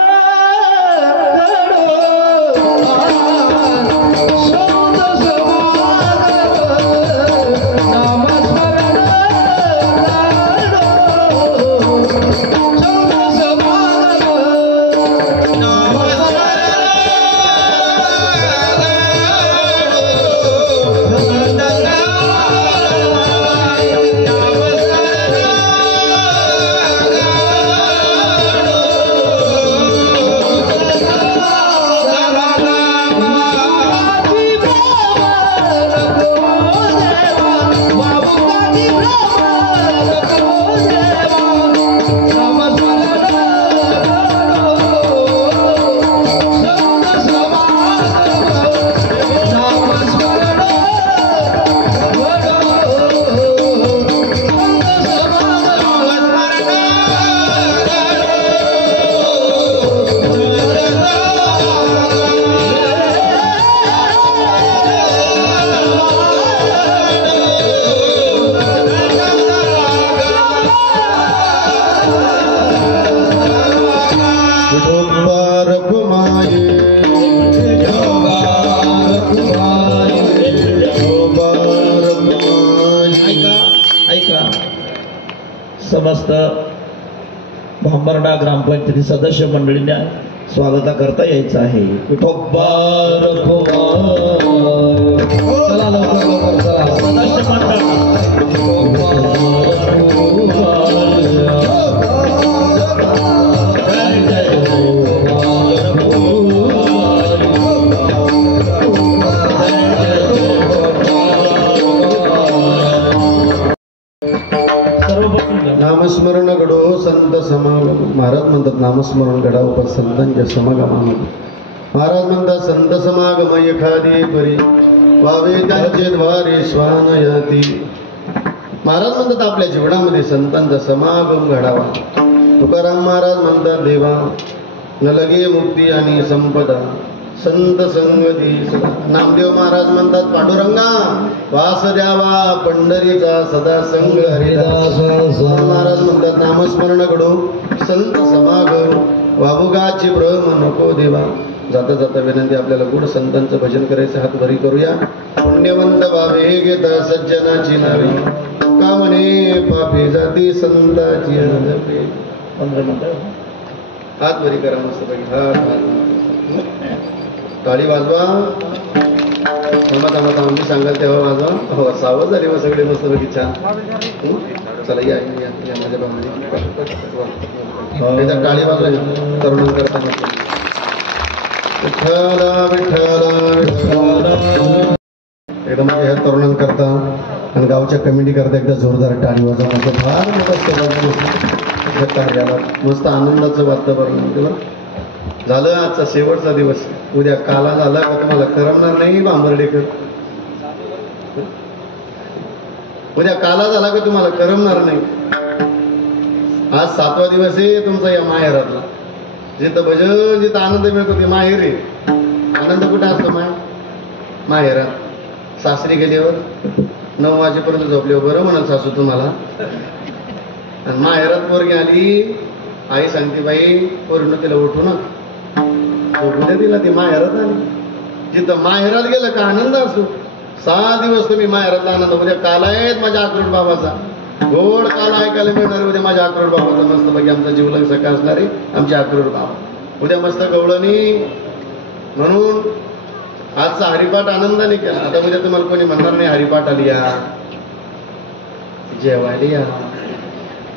समस्त भांबर्डा ग्रामपंचायती सदस्य मंडळींना स्वागता करता यायचं आहे. विठोबा चला लवकर चला सदस्य नामस्मरण घडो संत समागम. महाराज म्हणतात नामस्मरण घडावं पण संतांच्या समागमामध्ये. महाराज म्हणतात संत समागम एखादी परी वावे त्यांचे द्वारे स्वानयती. महाराज म्हणतात आपल्या जीवनामध्ये संतांचा समागम घडावा. तुकाराम महाराज म्हणतात देवा न लगे मुक्ती आणि संपदा संत संगती सदा. नामदेव महाराज म्हणतात पांडुरंगा वास द्यावा पंढरीचा सदा संग हरिदास. महाराज म्हणतात नामस्मरण घडो संत समागम वाबुगाची भ्रम नको देवा. जाता जाता विनंती आपल्याला गुड संतांचं भजन करायचं, हात भरी करूया. पुण्यवंत भावे घेता सज्जनाची नावे का म्हणे पापी जाती संताची जपे. हात भरी करा मस्त पैकी, हात टाळी वाजवा. थांबा थांबा थांबा मी सांगाल तेव्हा वाजवा. हो सावध झाली मग सगळे मस्त पैकी छान. चला या माझ्या भावाने टाळी वाजवा तरुण करता. विठ्ठला विठ्ठला विठ्ठला एकदा माझ्या ह्या तरुणां करता आणि गावच्या कमिटी करता एकदा जोरदार टाळी वाजवा. माझं फार मोठं मस्त आनंदाचं वातावरण तेव्हा झालं. आजचा शेवटचा दिवस, उद्या काला झाला का तुम्हाला करमणार नाही भांबर्डेकर. उद्या काला झाला का तुम्हाला करमणार नाही. आज 7वा दिवस आहे तुमचा या माहेरातला. जिथं भजन जिथं आनंद मिळतो ते माहेर आहे. आनंद कुठे असतो माहेरात. सासरी गेल्यावर 9 वाजेपर्यंत झोपल्यावर बरं म्हणाल सासू तुम्हाला. आणि माहेरात पोरगी आली, आई सांगते बाई पोरीनं तिला उठू ना उद्या तिला ती माहेरात आली. जिथं माहेरात गेलं का आनंद असतो. 6 दिवस तुम्ही माहेरातला आनंद. उद्या काल आहेत माझ्या अक्रोड बाबाचा, गोड काल ऐकायला मिळणार. उद्या माझ्या अक्रोड बाबाचा मस्त पैकी आमचा जीवलग सकाळ असणारे आमचे अक्रोड बाबा. उद्या मस्त गवळणी म्हणून आजचा हरिपाठ आनंदाने केला. आता उद्या तुम्हाला कोणी म्हणणार नाही हरिपाठ आली या, जेवायला या,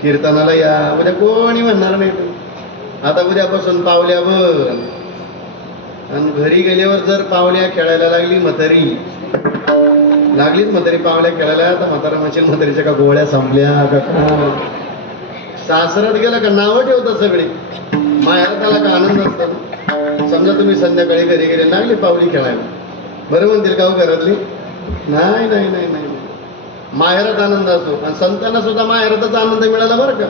कीर्तनाला या, उद्या कोणी म्हणणार नाही. आता उद्यापासून पावल्या बघ. आणि घरी गेल्यावर जर पावल्या खेळायला लागलीच म्हातारी पावल्या खेळायला, तर म्हातारा म्हणशील म्हातारीच्या का गोळ्या संपल्या का. सासरात गेला का नावं ठेवतात सगळे, माहेरात आला का आनंद असतो. समजा तुम्ही संध्याकाळी घरी गेले, लागली पावली खेळायला, बरं म्हणतील का हो घरातली? नाही नाही नाही नाही, माहेरात आनंद असतो. आणि संतांना सुद्धा माहेरातच आनंद मिळाला बरं का.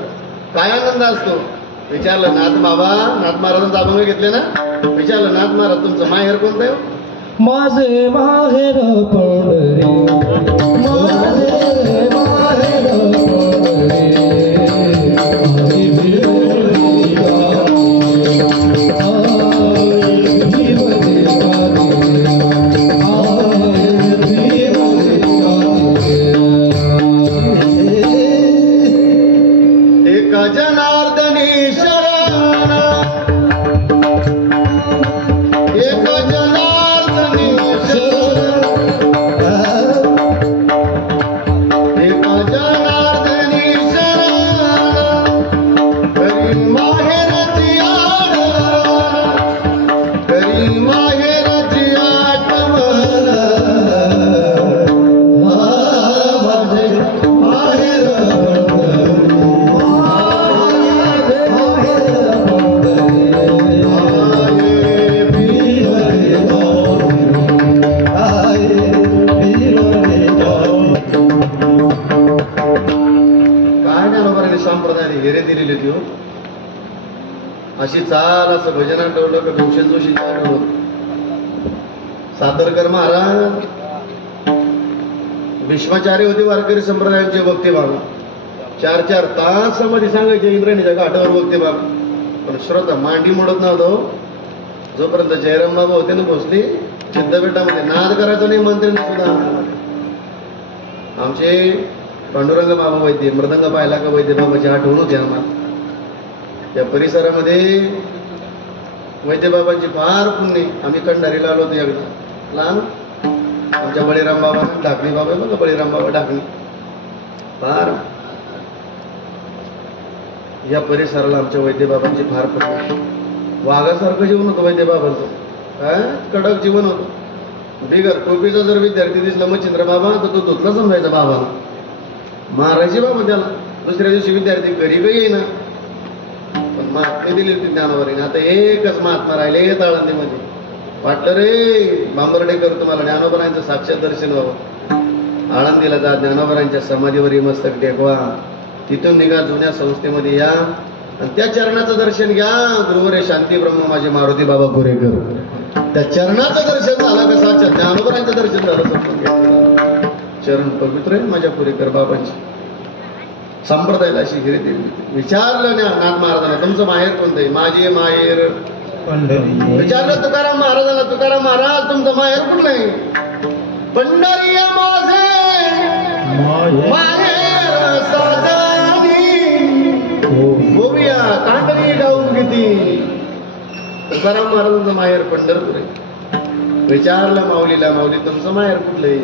काय आनंद असतो? विचारलं नाथ बाबा, नाथ महाराजांचा अभंग घेतले ना, विचारलं नाथ महाराज तुमचं माहेर कोणतं आहे? माझे माहेर पंढरी, माझे माहेर एका जनार्दनी शरण, एका जनार्दनी शरण, एका जनार्दनी शरण, करी माहेरची आठवण, करी माहेरची आठवण, माझे माहेर संप्रदायाने हेरे दिलेली होती. अशी चाल असं भजन आठवलं का भीमसेन जोशी आठवलं. सातारकर महाराज भीष्माचार्य होते वारकरी संप्रदायांचे वक्ते बाबा. 4-4 तास मध्ये सांगायचे इंद्राणीच्या घाटावर वक्ते बाबा. पण श्रोता मांडी मोडत नव्हतो. जोपर्यंत जयराम बाबा होते ना भोसले सिद्धपेठामध्ये, नाद करायचा नाही मंत्र्यांनी सुद्धा. आमचे पांडुरंग बाबा वैद्य, मृदंग पाहिला का वैद्य बाबाची आठवण होती आम्हाला. या परिसरामध्ये वैद्य बाबांची फार पुण्य. आम्ही कंढारीला आलो होतो एकदा लहान. आमच्या बळीराम बाबा ढाकणी बाबा बघा, बळीराम बाबा ढाकणी. फार या परिसराला आमच्या वैद्य बाबांची फार पुण्य. वाघासारखं जीवन होतं वैद्य बाबांचं. काय कडक जीवन होतं. बिगर टोपीचा जर विद्यार्थी दिसला मच्छिंद्र बाबा तर तो धुतला समजायचा बाबाला, मारायचे बाबा त्याला. दुसऱ्या दिवशी विद्यार्थी घरी काही येईना, पण महात्मे दिली होती ज्ञानोबाईने. आता एकच महात्मा राहिले आळंदीमध्ये. वाटलं रे बांबर्डेकर तुम्हाला ज्ञानोबाईंचं साक्षात दर्शन व्हावं. आळंदीला जा, ज्ञानोबाईंच्या समाधीवर मस्तक टेकवा, तिथून निघा, जुन्या संस्थेमध्ये या आणि त्या चरणाचं दर्शन घ्या. गुरुवरे शांती ब्रह्म माझे मारुती बाबा कुरेकर. त्या चरणाचं दर्शन झालं का साक्षात ज्ञानोबाईंचं दर्शन झालं. चरण पवित्र आहे माझ्या पुरेकर बाबांची. संप्रदायाला अशी हिरे दिली. विचारलं नाथ महाराजांना तुमचं माहेर कोणतं आहे? माझे माहेर पंढरी. विचारलं तुकाराम महाराजांना, तुकाराम महाराज तुमचं माहेर कुठलं आहे? पंढरी माझे माहेर साजनी, गोविया कांडरी गाऊन किती. तुकाराम महाराजांचं माहेर पंढरपूर आहे. विचारलं माऊलीला, माऊली तुमचं माहेर कुठलं आहे?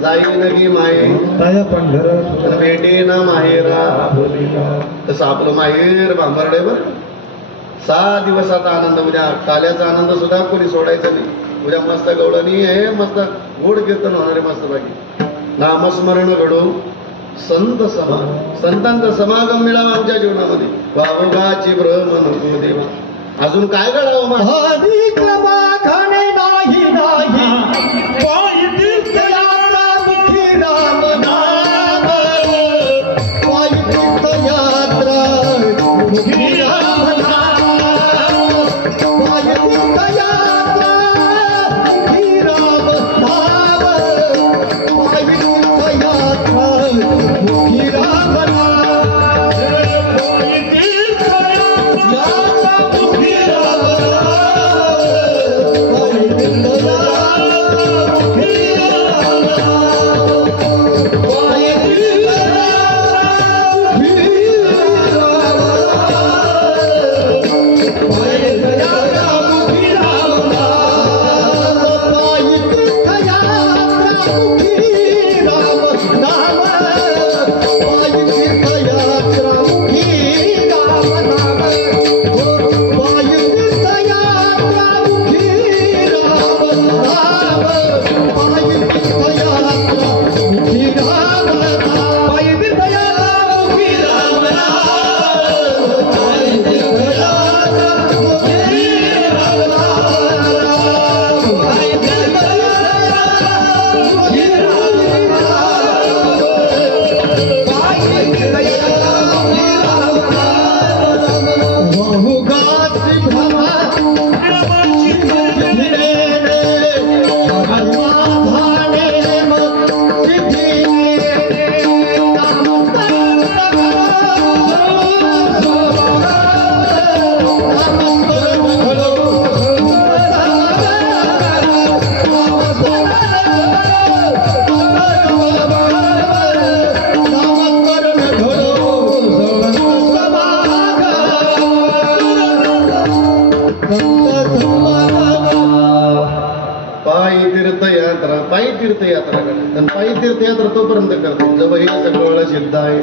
जाई नगी माये पंढर भेटे ना माहेरा. तसं आपलं माहेर बांबर्डे बर. 6 दिवसाचा आनंद. उद्या काल्याचा आनंद सुद्धा कोणी सोडायचा नाही. उद्या मस्त गवळणी हे मस्त गोड कीर्तन होणारे मस्त बाकी. नामस्मरण घडू, संत संतांचा समागम मिळावा आमच्या जीवनामध्ये. वावगाची भ्रम नको देवा. अजून काय घडावं पायी तीर्थयात्रा करा. आणि पायी तीर्थयात्रा तोपर्यंत करते जब हे सगळं सिद्ध आहे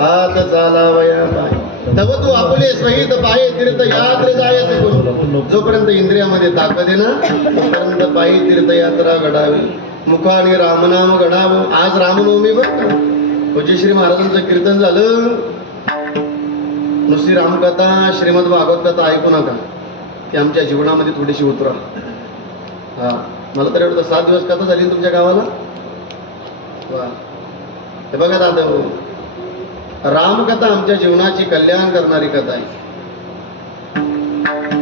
हात चालावया पाय तव तू आपले सहित पायी तीर्थयात्रे जायचे. जोपर्यंत इंद्रियामध्ये ताकद आहे ना तोपर्यंत पायी तीर्थयात्रा घडावी. मुखाने रामनाम घडावं. आज रामनवमी बघ का पूज्यश्री महाराजांचं कीर्तन झालं. नुसती रामकथा श्रीमद भागवत कथा ऐकू नका ती आमच्या जीवनामध्ये थोडीशी उतरा. हा मला तरी वाटतं 7 दिवस कथा झाली तुमच्या गावाला. वा हे बघा दादा रामकथा आमच्या जीवनाची कल्याण करणारी कथा आहे.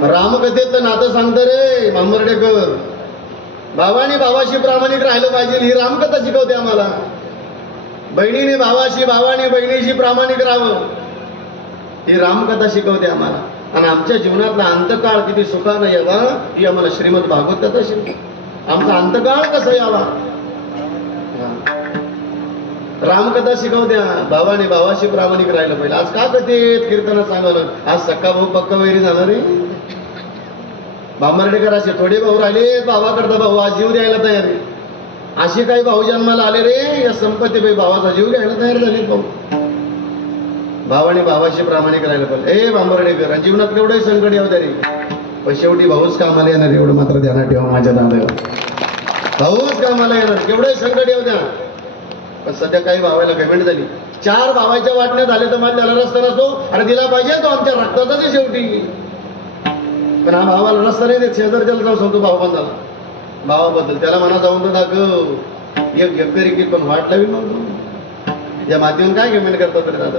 रामकथेतलं नातं सांगतं रे मांबर्डेकर. भावाने भावाशी प्रामाणिक राहिलं पाहिजे ही रामकथा शिकवते आम्हाला. बहिणीने भावाशी भावाने बहिणीशी प्रामाणिक राहावं ही रामकथा शिकवते आम्हाला. आणि आमच्या जीवनातला अंतकाळ किती सुखानं यावा ही आम्हाला श्रीमद भागवत कथा शिकते. आमचा अंतकाळ कसा यावा रामकथा शिकवत्या. भावाने भावाशी प्रामाणिक राहिलं पाहिजे. आज का कथेत कीर्तनात सांगवलं आज सक्का भाऊ पक्का वैरी झाला रे. बांबर्डेकर असे थोडे भाऊ राहिले भावा करता भाऊ आज जीव द्यायला तयार आहे. असे काही भाऊ जन्माला आले रे या संपत्तीबाई भावाचा जीव घ्यायला तयार झाले. भाऊ भावाने भावाशी प्रामाणिक राहिलं पाहिजे. ए बांबर्डेकर जीवनात केवढंही संकट येऊ द्या रे पण शेवटी भाऊच कामाला येणार एवढं मात्र ध्यानात ठेवा माझ्या दादावर. भाऊच कामाला येणार केवढंही संकट येऊ द्या. पण सध्या काही भावायला पेमेंट झाली 4 भावाच्या वाटण्या झाले तर मला त्याला रस्ता नसतो. अरे दिला पाहिजे तो आमच्या रक्ताचाच आहे शेवटी. पण हा भावाला रस्ता नाही देत. शेजारच्याला जाऊ सांगतो भाऊ पण झाला भावाबद्दल त्याला म्हणा जाऊन तर दाखव एक एकर की पण वाट लावी मग या मातीवर काय पेमेंट करतात तरी दादा.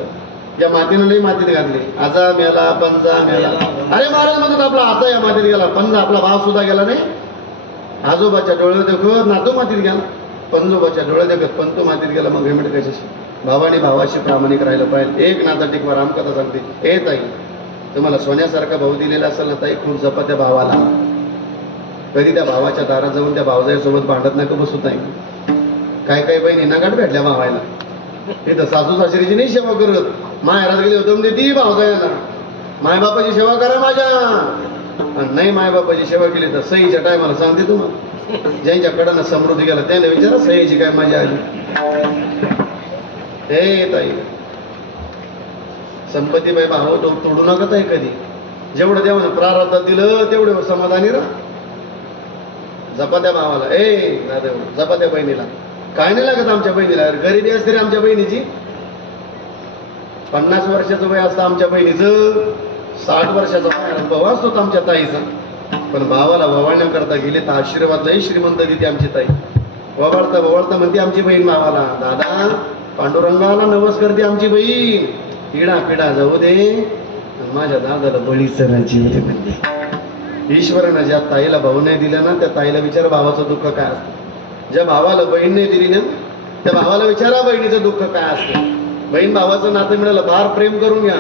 या मातीनं लई मातीत घातली. आजा मेला पंजा मेला. अरे महाराज म्हणतात आपला आजा या मातीत गेला पंजा आपला भाव सुद्धा गेला नाही. आजोबाच्या डोळे देखत नातू मातीत गेला. पंजोबाच्या डोळे देखत पंतू मातीत गेला. मग पेमेंट कशाशी. भावाने भावाशी प्रामाणिक राहिलं पाहिजे. एक नाता टिकवा रामकथा सांगते. ए ताई तुम्हाला सोन्यासारखा भाऊ दिलेला असेल ना ताई खूप जपा त्या भावाला. कधी त्या भावाच्या दारात जाऊन त्या भावजाईसोबत भांडत नका बसू ताई. काय काही बहिणींना गाठ भेटल्या भावायला तिथं सासू सासरीची नाही सेवा करत. माहेरात गेले होतं देती भावजाईला मायबापाची सेवा करा माझ्या. आणि नाही मायबापाची सेवा केली तर सहीच्या टायमाला सांगते तुम्हाला. ज्यांच्याकडनं समृद्धी गेला त्याला विचारा सहीची काय मजा आली. हे ताई संपत्तीबाई भाव तोडू नका ताई कधी. जेवढं देवानं प्रारब्धात दिलं तेवढं समाधानी राहा. जपा त्या भावाला. ए दादा जपा त्या बहिणीला. काय नाही लागत आमच्या बहिणीला. गरीबी असते रे आमच्या बहिणीची. 50 वर्षाचं वय असतं आमच्या बहिणीचं. 60 वर्षाचा भाऊ असतो आमच्या ताईचा. पण भावाला ववाळण्याकरता गेले तर आशीर्वाद लई श्रीमंत देते आमची ताई. ववाळता ववाळता म्हणते आमची बहीण भावाला दादा पांडुरंगाला नवस करते आमची बहीण. पिढा पिढा जाऊ दे माझ्या दादाला बळीचं जीव दे म्हणते. ईश्वरानं ज्या ताईला भाऊ नाही दिला ना त्या ताईला विचार भावाचं दुःख काय असतं. ज्या भावाला बहीण नाही दिली ना त्या भावाला विचारा बहिणीचं दुःख काय असतं. बहीण भावाचं नातं मिळालं फार प्रेम करून घ्या.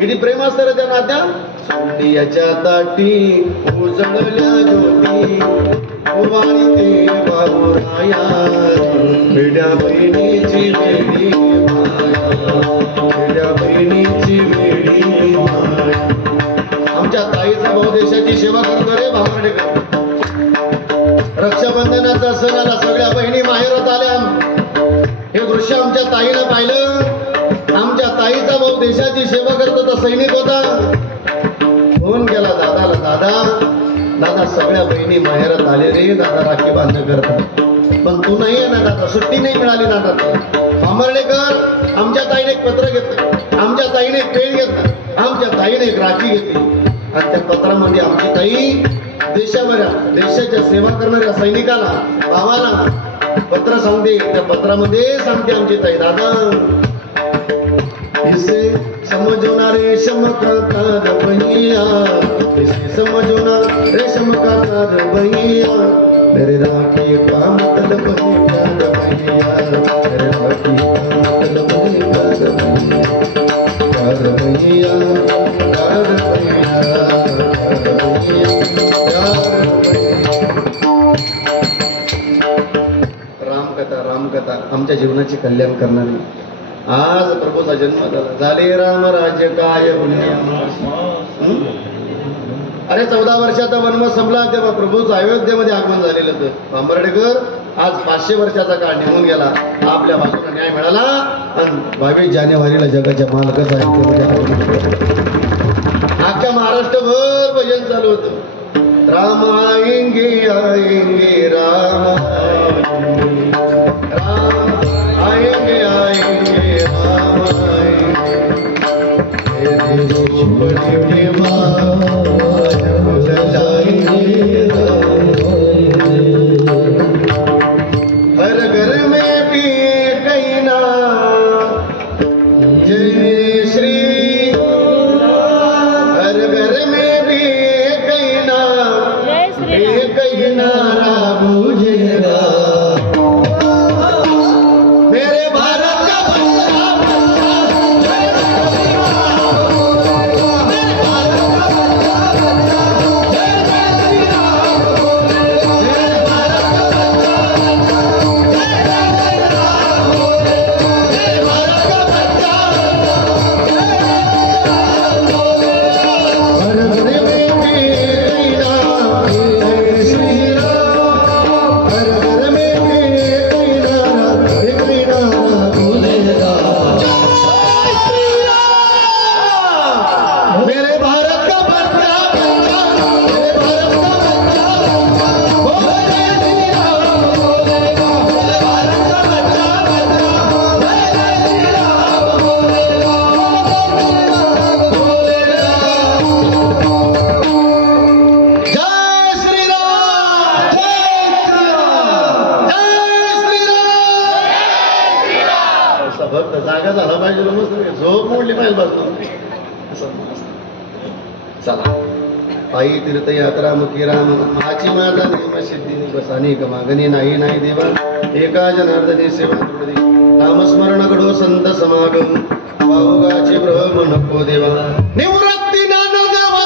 किती प्रेम असतं रे त्या नात्यात. सोंडियाच्या ताटी उजळल्या ज्योती ओवाळी ते बाबुराया वेड्या बहिणीची वेडी वेड्या बहिणीची वेडी माया. आमच्या ताईचा भाऊ देशाची सेवा करतो रे भामरेकर. रक्षाबंधनाचा सण आला सगळ्या बहिणी माहेरात आल्या. हे दृश्य आमच्या ताईनं पाहिलं. आमच्या ताईचा भाऊ देशाची सेवा करतो तर सैनिक होता. फोन केला दादाला. दादा सगळ्या बहिणी माहेरात आले रे दादा राखी बांधणं करतात पण तू नाही आहे ना दादा. सुट्टी नाही मिळाली दादा. भांबर्डेकर आमच्या ताईने एक पत्र घेतलं. आमच्या ताईने एक पेन घेतलं. आमच्या ताईने एक राखी घेतली. आणि त्या पत्रामध्ये आमची ताई देशाच्या सेवा करणाऱ्या सैनिकाला भावाला पत्र सांगते. त्या पत्रामध्ये सांगते आमची ताई दादा इसे समझो ना रेशम का तार भैया इसे समझो ना रेशम का तार भैया मेरे राखी का मतलब है प्यार भैया मेरे राखी का मतलब है प्यार भैया प्यार भैया रामकथा आमच्या जीवनाची कल्याण करणारी. आज प्रभूचा जन्म झाले राम राज्य काय पुण्य. अरे 14 वर्षाचा वनवास संपला तेव्हा प्रभूचं अयोध्येमध्ये आगमन झालेलं होतं. भांबर्डेकर आज 500 वर्षाचा काळ निघून गेला, आपल्या बाजूला न्याय मिळाला आणि 22 जानेवारीला जगाच्या मालकच आहे अख्ख्या महाराष्ट्रभर भजन चालू होतं. राम आएंगे आएंगे राम आएंगे आएंगे राम आएंगे हर घर में भी कहीं ना जय श्री, हर घर में भी कहीं ना कहीं नारा बुझेगा. मेरे भारत का जागा झाला पाहिजे, झोप मोडली पाहिजे बसलो. चला पायी तीर्थयात्रा मुखी राम माझी माझा नेम सिद्धी बस अनेक मागणी नाही नाही देवा एका जनार्दनी सेवा दे. नामस्मरण घडो संत समागम पाहुगाचे ब्रह्म नको देवा. निवृत्ती ज्ञान देवा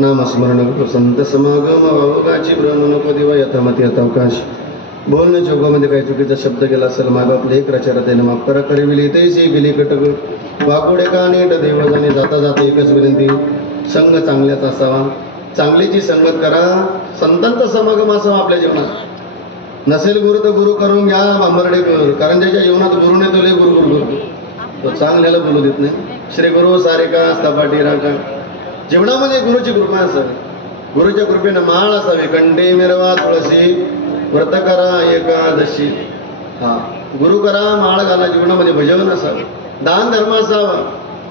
नामस्मरण संत समागम अवकाशी ब्रह्मनोपदेवा यथामती यथावकाश. बोलणं चौकामध्ये काही चुकीचा शब्द गेला असेल माग आपले एक रचना माफ करा. करीविली तेसी गेली कटक वाकुडे का नीट देवजाने जाता जाता एकच विनंती संघ चांगल्याच असावा. चांगलीची संगत करा. संतांचा समागम असावा आपल्या जीवनात. नसेल गुरु तर गुरु करून घ्या. बांबर्डेकर कारण त्याच्या जीवनात गुरुने तो लय गुरु गुरु करतो. तो चांगल्याला बोलू देत नाही. श्री गुरु सारिका स्थापाटी राका. जीवनामध्ये गुरुची कृपा असावी. गुरुच्या कृपेनं माळ असावी. कंडे मिरवा तुळशी व्रत करा एकादशी. हा गुरु करा माळ घाला. जीवनामध्ये भजन असावं. दान धर्म असावा.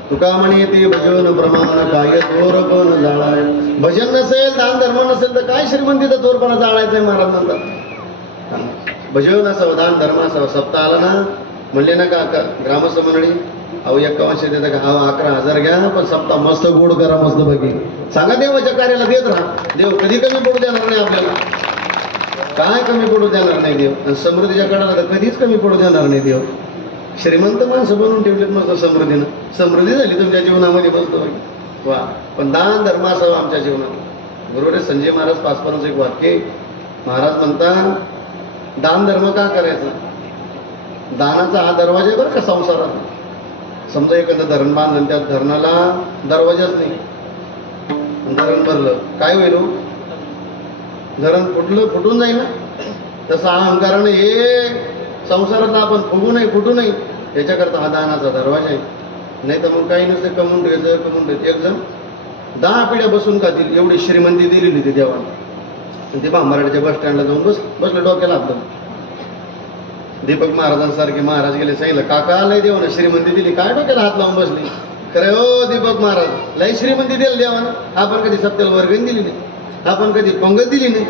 तुका म्हणे ते भजन प्रमाण काय चोरपण जाळाय. भजन नसेल दान धर्म नसेल तर काय श्रीमंतीचा चोरपणा जाळायचंय महाराज म्हणतात. भजन असावं दान धर्म असावं. सप्ताह आला ना म्हणले ना का ग्रामस्थ मंडळी अहो 51 देता का हा 11,000 घ्या पण सप्ताह मस्त गोड करा मस्त पैकी सांगा. देवाच्या कार्याला देत राहा. देव कधी कमी पडू देणार नाही आपल्याला. काय कमी पडू देणार नाही देव. आणि समृद्धीच्या काळाला तर कधीच कमी पडू देणार नाही देव. श्रीमंत माणसं बनवून ठेवलेत मस्त समृद्धीनं. समृद्धी झाली तुमच्या जीवनामध्ये मस्त पैकी. वा. पण दान धर्म असावं आमच्या जीवनात. गुरुदेव संजय महाराज पाचपरांचं एक वाक्य, महाराज म्हणतात दान धर्म का करायचा? दानाचा हा दरवाजा आहे बरं का संसारात. समजा एखादं धरण बांधलं, त्या धरणाला दरवाजाच नाही, धरण भरलं काय होईल? धरण फुटून जाईल ना. तसं अहंकाराने हे संसारात आपण फुगू नये, फुटू नये, याच्याकरता हा दानाचा दरवाजा आहे. नाही तर मग काही नसतं, कमवून ठेवायचं. एक जण 10 पिढ्या बसून खातील एवढी श्रीमंती दिलेली होती देवाने. ते मराठीच्या बस स्टँडला जाऊन बसलं, डोक्याला हात धरून. दीपक महाराजांसारखे महाराज गेले, सांगितलं काका लय देवानं श्रीमंती दिली, काय डोक्याला हात लावून बसली? खरं हो दीपक महाराज, लय श्रीमंती दिली देवानं. आपण कधी सप्त्याला वर्गणी दिली नाही, आपण कधी पंगत दिली नाही,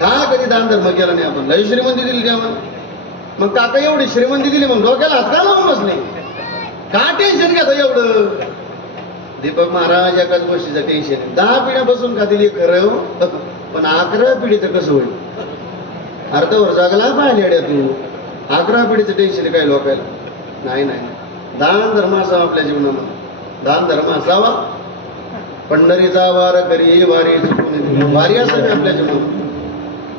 का कधी दान धर्म केला नाही आपण? लय श्रीमंती दिली देवानं. मग काका एवढी श्रीमंती दिली, मग डोक्याला हात का लावून बसले? का टेन्शन घेता एवढं? दीपक महाराज एकाच गोष्टीचं टेन्शन. 10 पिढ्या बसून खातील खरं हो, पण 11 पिढीचं कसं होईल? अर्धवर जगला पाहिजे अड्या तू. 11 पिढीचं टेन्शन काय लोकायला? नाही नाही. दान धर्म असावा आपल्या जीवनामध्ये. दान धर्म असावा. पंढरीचा वार करी वारी चुकून, वारी असावी आपल्या जीवनात.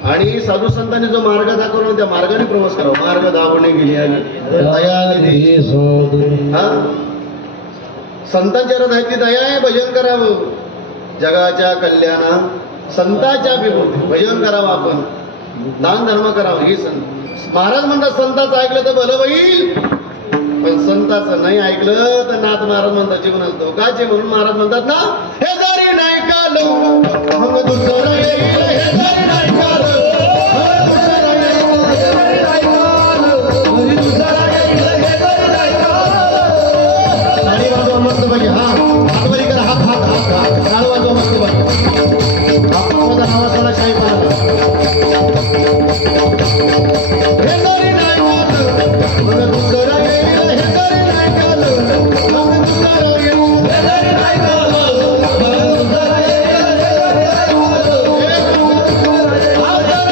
आणि साधू संतांनी जो मार्ग दाखवला त्या मार्गाने प्रवास करावा. मार्ग दावणे गेली हा संतांच्या हृदयातली दया आहे. भजन करावं जगाच्या कल्याणा संतांच्या विभूती. भजन करावं आपण, दान धर्म करावं. हे संत महाराज म्हणतात संतांचं ऐकलं तर भलं होईल, पण संतांचं नाही ऐकलं तर नाथ महाराज म्हणतात जीवनात धोकाचे. म्हणून महाराज म्हणतात ना, हे जरी नाही कालो मग दुसरं येईल, हे जरी नाही कालो मस्त पाहिजे. हा हातवरी करा, हात हात हात हात काळ वाजवा मस्त पाहिजे. आपला नावाचा काही पाहतो. हे जरी नाही वाजलं मग दुसरं येईल, हे जरी नाही कालं मग दुसरं येईल, हे जरी नाही कालं मग दुसरं येईल, हे जरी नाही वाजलं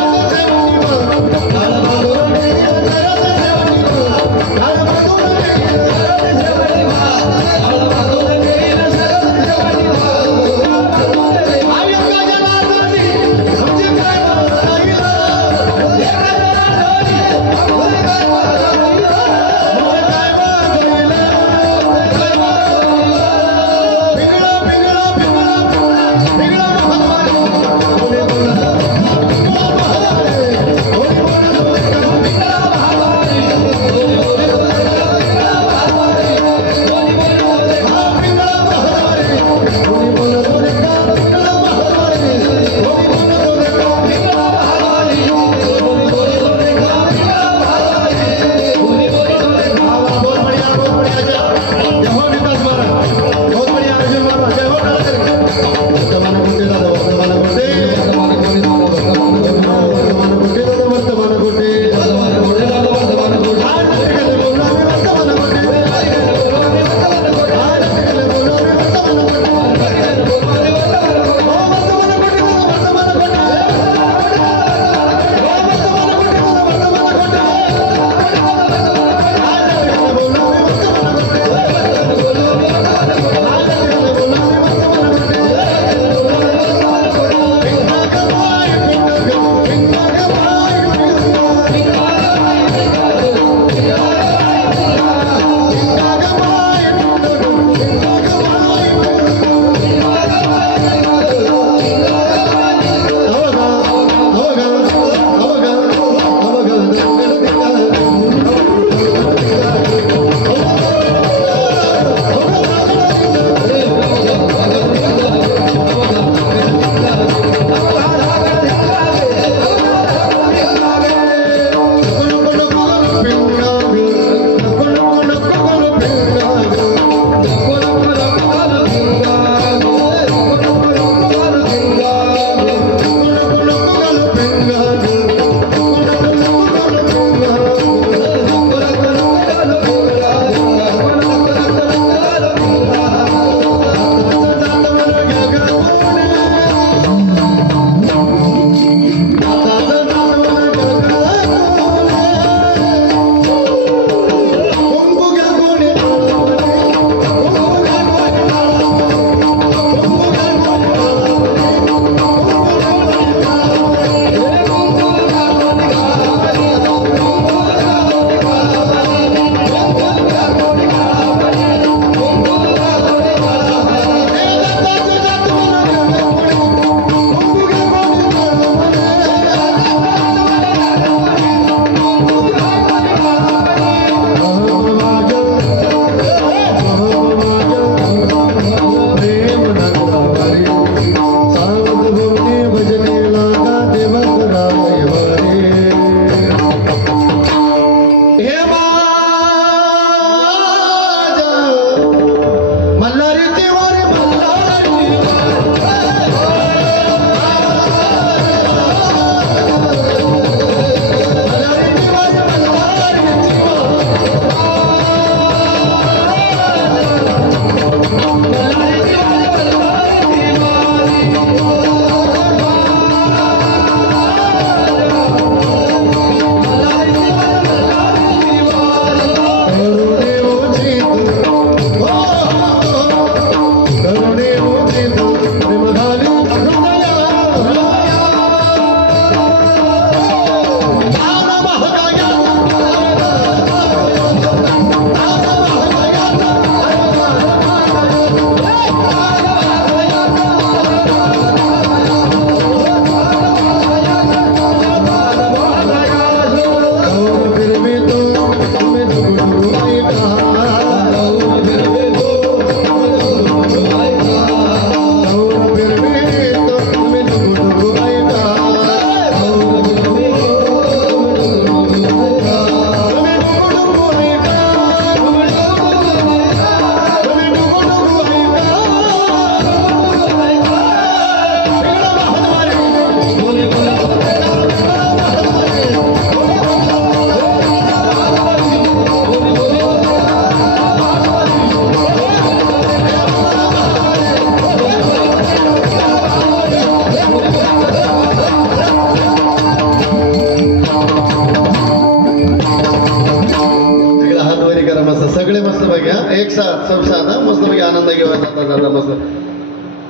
साधा मस्त पैकी आनंद घेऊन जाता जाता मस्त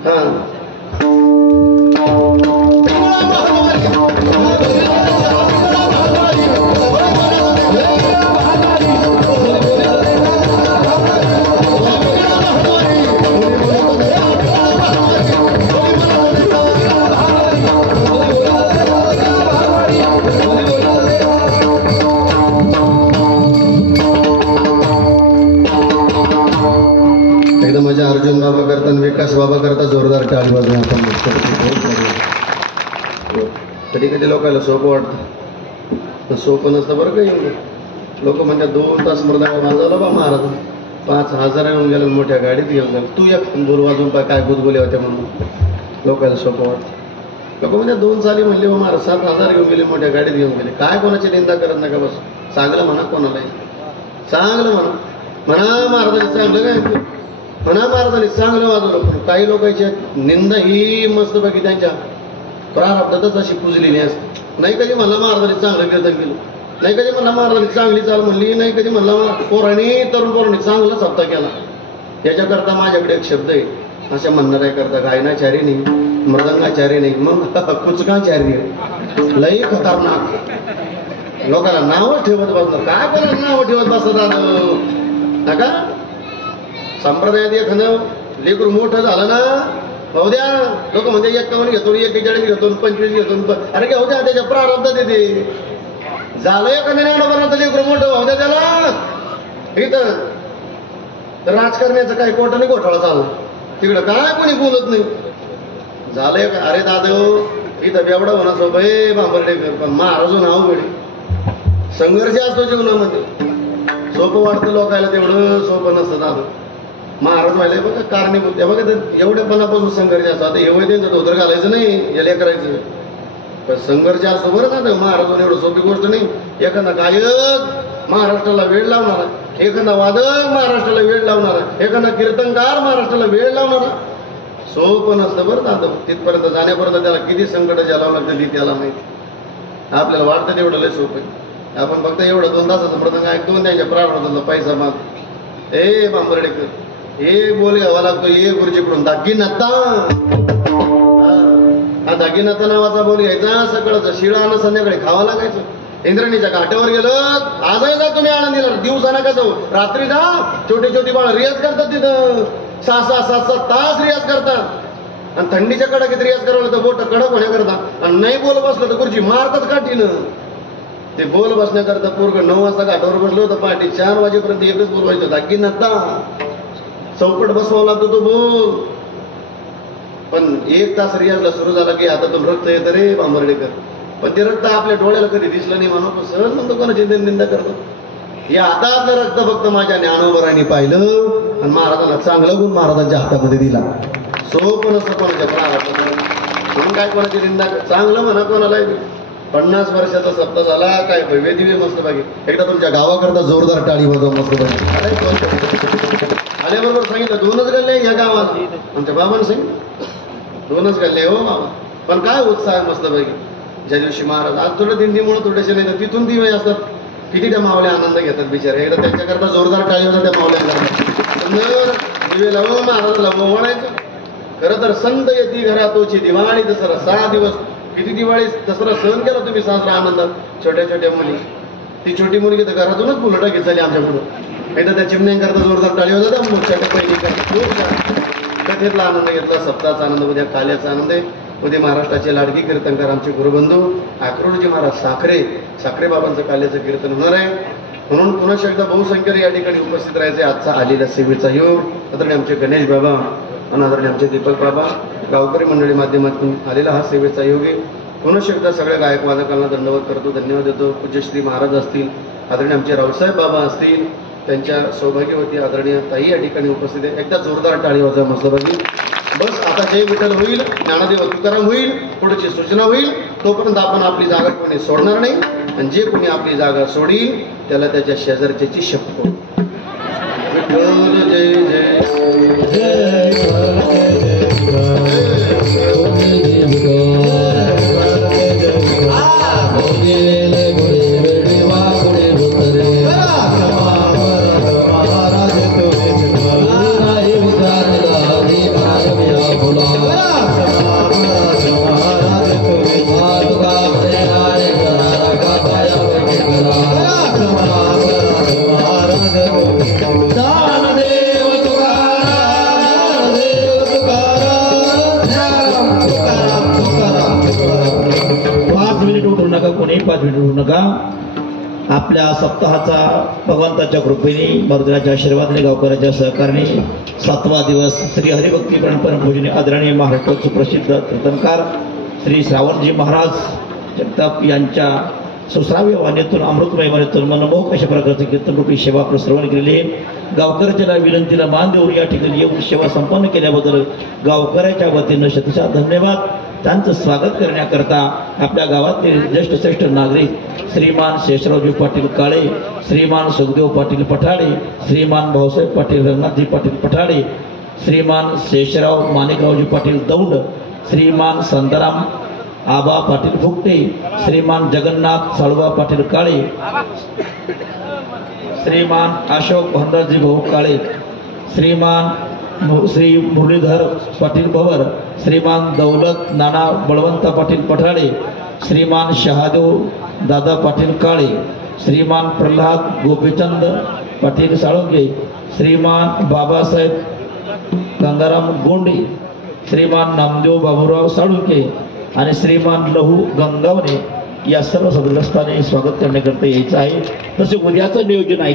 हा माझ्या अर्जुन बाबा करता आणि विकास बाबा करता जोरदार टाळी वाजवून आपण कधी कधी लोकांना सोपं वाटतं सोपं नसतं बरं काही लोक म्हणतात 2 तास मृदंग वाजवला बा महाराज 5,000 येऊन गेलं मोठ्या गाडीत घेऊन गेलं तू एक बोल वाजवून काय गुदगुले होते म्हणून लोकांना सोपं वाटतं लोक म्हणजे 2 साली म्हणले बा महाराज 7,000 घेऊन गेले मोठ्या गाडीत घेऊन गेले काय कोणाची निंदा करत नका बस चांगलं म्हणा कोणालाही चांगलं म्हणा महाराजांनी चांगलं काय म्हणा महाराजांनी चांगलं वाजवलं काही लोकांची निंदा ही मस्तपैकी त्यांच्या प्रारब्धातच अशी पुजलेली असते नाही कधी म्हणला महाराजांनी चांगलं कीर्तन केलं नाही कधी म्हणला महाराजांनी चांगली चाल म्हणली नाही कधी म्हणला पोरांनी तरुण पोरांनी चांगला सप्ताह केला त्याच्याकरता माझ्याकडे एक शब्द आहे अशा म्हणणाऱ्या करता गायनाचारी नाही मृदंगाचारी नाही मग कुचकाचारी आहे लई खतरनाक लोकांना नावं ठेवत बसणार काय कोणाला नावं ठेवत बसतात नका संप्रदायात एखादं लेकरू मोठं झालं ना भाऊ द्या लोक म्हणजे 51 घेतो 41 घेतो 25 घेतो अरे घेऊ द्या त्याच्या प्रारब्धात येते झालं एखाद्या एवढं लेकरू मोठं भाऊ द्या त्याला इथं राजकारण्याचं काही कोर्टाने घोटाळा चालला तिकडं काय कोणी बोलत नाही झालंय अरे दादो इथं एवढा होणार सोबत बांबर्डेकर पण महाराज नाव गडी संघर्ष असतो जीवनामध्ये सोपं वाटतं लोकायला तेवढं सोपं नसतं दादो महाराज व्हायला बघा कारणीभूत बघा एवढेपणापासून संघर्ष असतो आता एवढे त्यांचं धोतर घालायचं नाही याला करायचं पण संघर्ष असतो बरं ना महाराज एवढं सोपी गोष्ट नाही एखादा गायक महाराष्ट्राला वेळ लावणारा एखादा वादक महाराष्ट्राला वेळ लावणारा एखादा कीर्तनकार महाराष्ट्राला वेळ लावणारा सोपं नसतं बरं दादा तिथपर्यंत जाण्यापर्यंत त्याला किती संकट ज्याला लागतं ती त्याला माहिती आपल्याला वाटतं तेवढं लय सोपं आहे आपण फक्त एवढं 2 तासाचं मृदंग ऐकतो त्यांच्या प्रारब्धातला पैसा माग ए बांबर्डेकर हे बोल घ्यावा लागतो ये गुरुजीकडून दागिनता हा दागिनता नावाचा बोल घ्यायचा सकाळचं शिळा आणि संध्याकाळी खावा लागायचं इंद्रणीच्या घाटावर गेलं आजही जा तुम्ही आनंदीला दिवसा नका जाऊ रात्री जा छोटी छोटी बाळ रियाज करतात तिथं 6-7 तास रियाज करतात आणि थंडीच्या कडाकीत रियाज करावं तर बोट कडक होण्याकरता आणि नाही बोल बसलं तर गुरुजी मारतात काठीनं ते बोल बसण्याकरता पूर्व 9 वाजता घाटावर बसलो होतं पहाटे 4 वाजेपर्यंत एकच बोलवायचं दागिनता चौकट बसवावं लागतो तो बोल पण 1 तास रियाजला सुरू झाला की आता तो रक्त येतं रे बांबर्डेकर पण ते रक्त आपल्या डोळ्याला कधी दिसलं नाही म्हणून सहज म्हणतो कोणाची निंदा करतो या हातातलं रक्त फक्त माझ्या ज्ञानोबरांनी पाहिलं आणि महाराजांना चांगलं गुण महाराजांच्या हातामध्ये दिला सोपं नसतं कोणाच्या प्रारब्धात म्हणून काय कोणाची निंदा चांगलं म्हणा कोणाला 50 वर्षाचा सप्ताह झाला काय भव्य दिव्य मस्त बाकी एकदा तुमच्या गावाकरता जोरदार टाळी वाजव मस्त बाकी आल्याबरोबर सांगितलं 2च गल्ले या गावात आमच्या बाबांनी सांगितलं 2च गल्ले हो बाबा पण काय उत्साह मस्त पैकी ज्या दिवशी महाराज आज थोडं दिंडीमुळे थोडेसे नाही तर तिथून दिवे असतात किती त्या मावल्या आनंद घेतात बिचारे एकदा त्यांच्याकरता जोरदार टाळी होता त्या मावल्या दिवे लावून महाराजाला ओवाळायचं खरं तर संत येते घरातोची दिवाळी दसरा 6 दिवस किती दिवाळी दसरा सहन केला तुम्ही साजरा आनंदात छोट्या छोट्या मुली ती छोटी मुलगी तर घरातूनच फुलटा घेत झाली आमच्या पुढं एकदा त्या चिमण्यांकरता जोरदार टाळी होता मोठ्या पहिली खूप कथेतला आनंद घेतला सप्ताहाचा आनंद उद्या काल्याचा आनंद आहे उद्या महाराष्ट्राचे लाडकी कीर्तनकार आमचे गुरुबंधू आक्रोडजी महाराज साखरे बाबांचं काल्याचं कीर्तन होणार आहे म्हणून पुन्हा एकदा बहुसंख्येने या ठिकाणी उपस्थित राहायचे आजचा आलेल्या सेवेचा योग आदरणीय आमचे गणेश बाबा आणि आदरणीय आमचे दीपक बाबा गावकरी मंडळी माध्यमातून आलेला हा सेवेचा योग आहे पुन्हा एकदा सगळ्या गायक वादकांना धन्यवाद करतो धन्यवाद देतो पूज्यश्री महाराज असतील आदरणीय आमचे रावसाहेब बाबा असतील त्यांच्या सौभाग्यवती आदरणीय ताई या ठिकाणी उपस्थित आहे एकदा जोरदार टाळी वाजवा मस्तपैकी बस आता जय विठ्ठल होईल ज्ञानदेव तुकाराम होईल पुढची सूचना होईल तोपर्यंत आपण आपली जागा कोणी सोडणार नाही आणि जे कोणी आपली जागा सोडील त्याला त्याच्या शेजारच्याची शपथ विठ्ठल जय जय महाराज नका. आपल्या सप्ताहाचा भगवंताच्या कृपेने मारुतीच्या आशीर्वादाने गावकऱ्याच्या सहकार्याने 7वा दिवस श्री हरिभक्ती परमपूजनीय आदरणीय महाराष्ट्राचे प्रसिद्ध कीर्तनकार श्री श्रावणजी महाराज जगताप यांच्या सुश्राव्य वाणीतून अमृतमय वाणीतून मनमोहक अशा प्रकारचे कीर्तनरूपी सेवा प्रश्रवण केलेली आहे. गावकऱ्याच्या विनंतीला मान देऊन या ठिकाणी येऊन सेवा संपन्न केल्याबद्दल गावकऱ्याच्या वतीनं शतशः धन्यवाद. त्यांचं स्वागत करण्याकरता आपल्या गावातील ज्येष्ठ श्रेष्ठ नागरिक श्रीमान शेषरावजी पाटील काळे, श्रीमान सुखदेव पाटील पठाडे, श्रीमान भाऊसाहेब पाटील रंगनाथजी पाटील पठाडे, श्रीमान शेषराव माणिकरावजी पाटील दौंड, श्रीमान संताराम आबा पाटील फुकटे, श्रीमान जगन्नाथ साळुबा पाटील काळे, श्रीमान अशोक भंडारजी भाऊ काळे, श्रीमान श्री मुरलीधर पाटील भवर, श्रीमान दौलत नाना बळवंत पाटील पठाडे, श्रीमान शहादेव दादा पाटील काळे, श्रीमान प्रल्हाद गोपीचंद पाटील साळुंके, श्रीमान बाबासाहेब गंगाराम गोंडे, श्रीमान नामदेव बाबूराव साळुंके आणि श्रीमान लहू गंगावणे या सर्व सदस्यांनी स्वागत करण्याकरता यायचं आहे. तसे उद्याचं नियोजन आहे.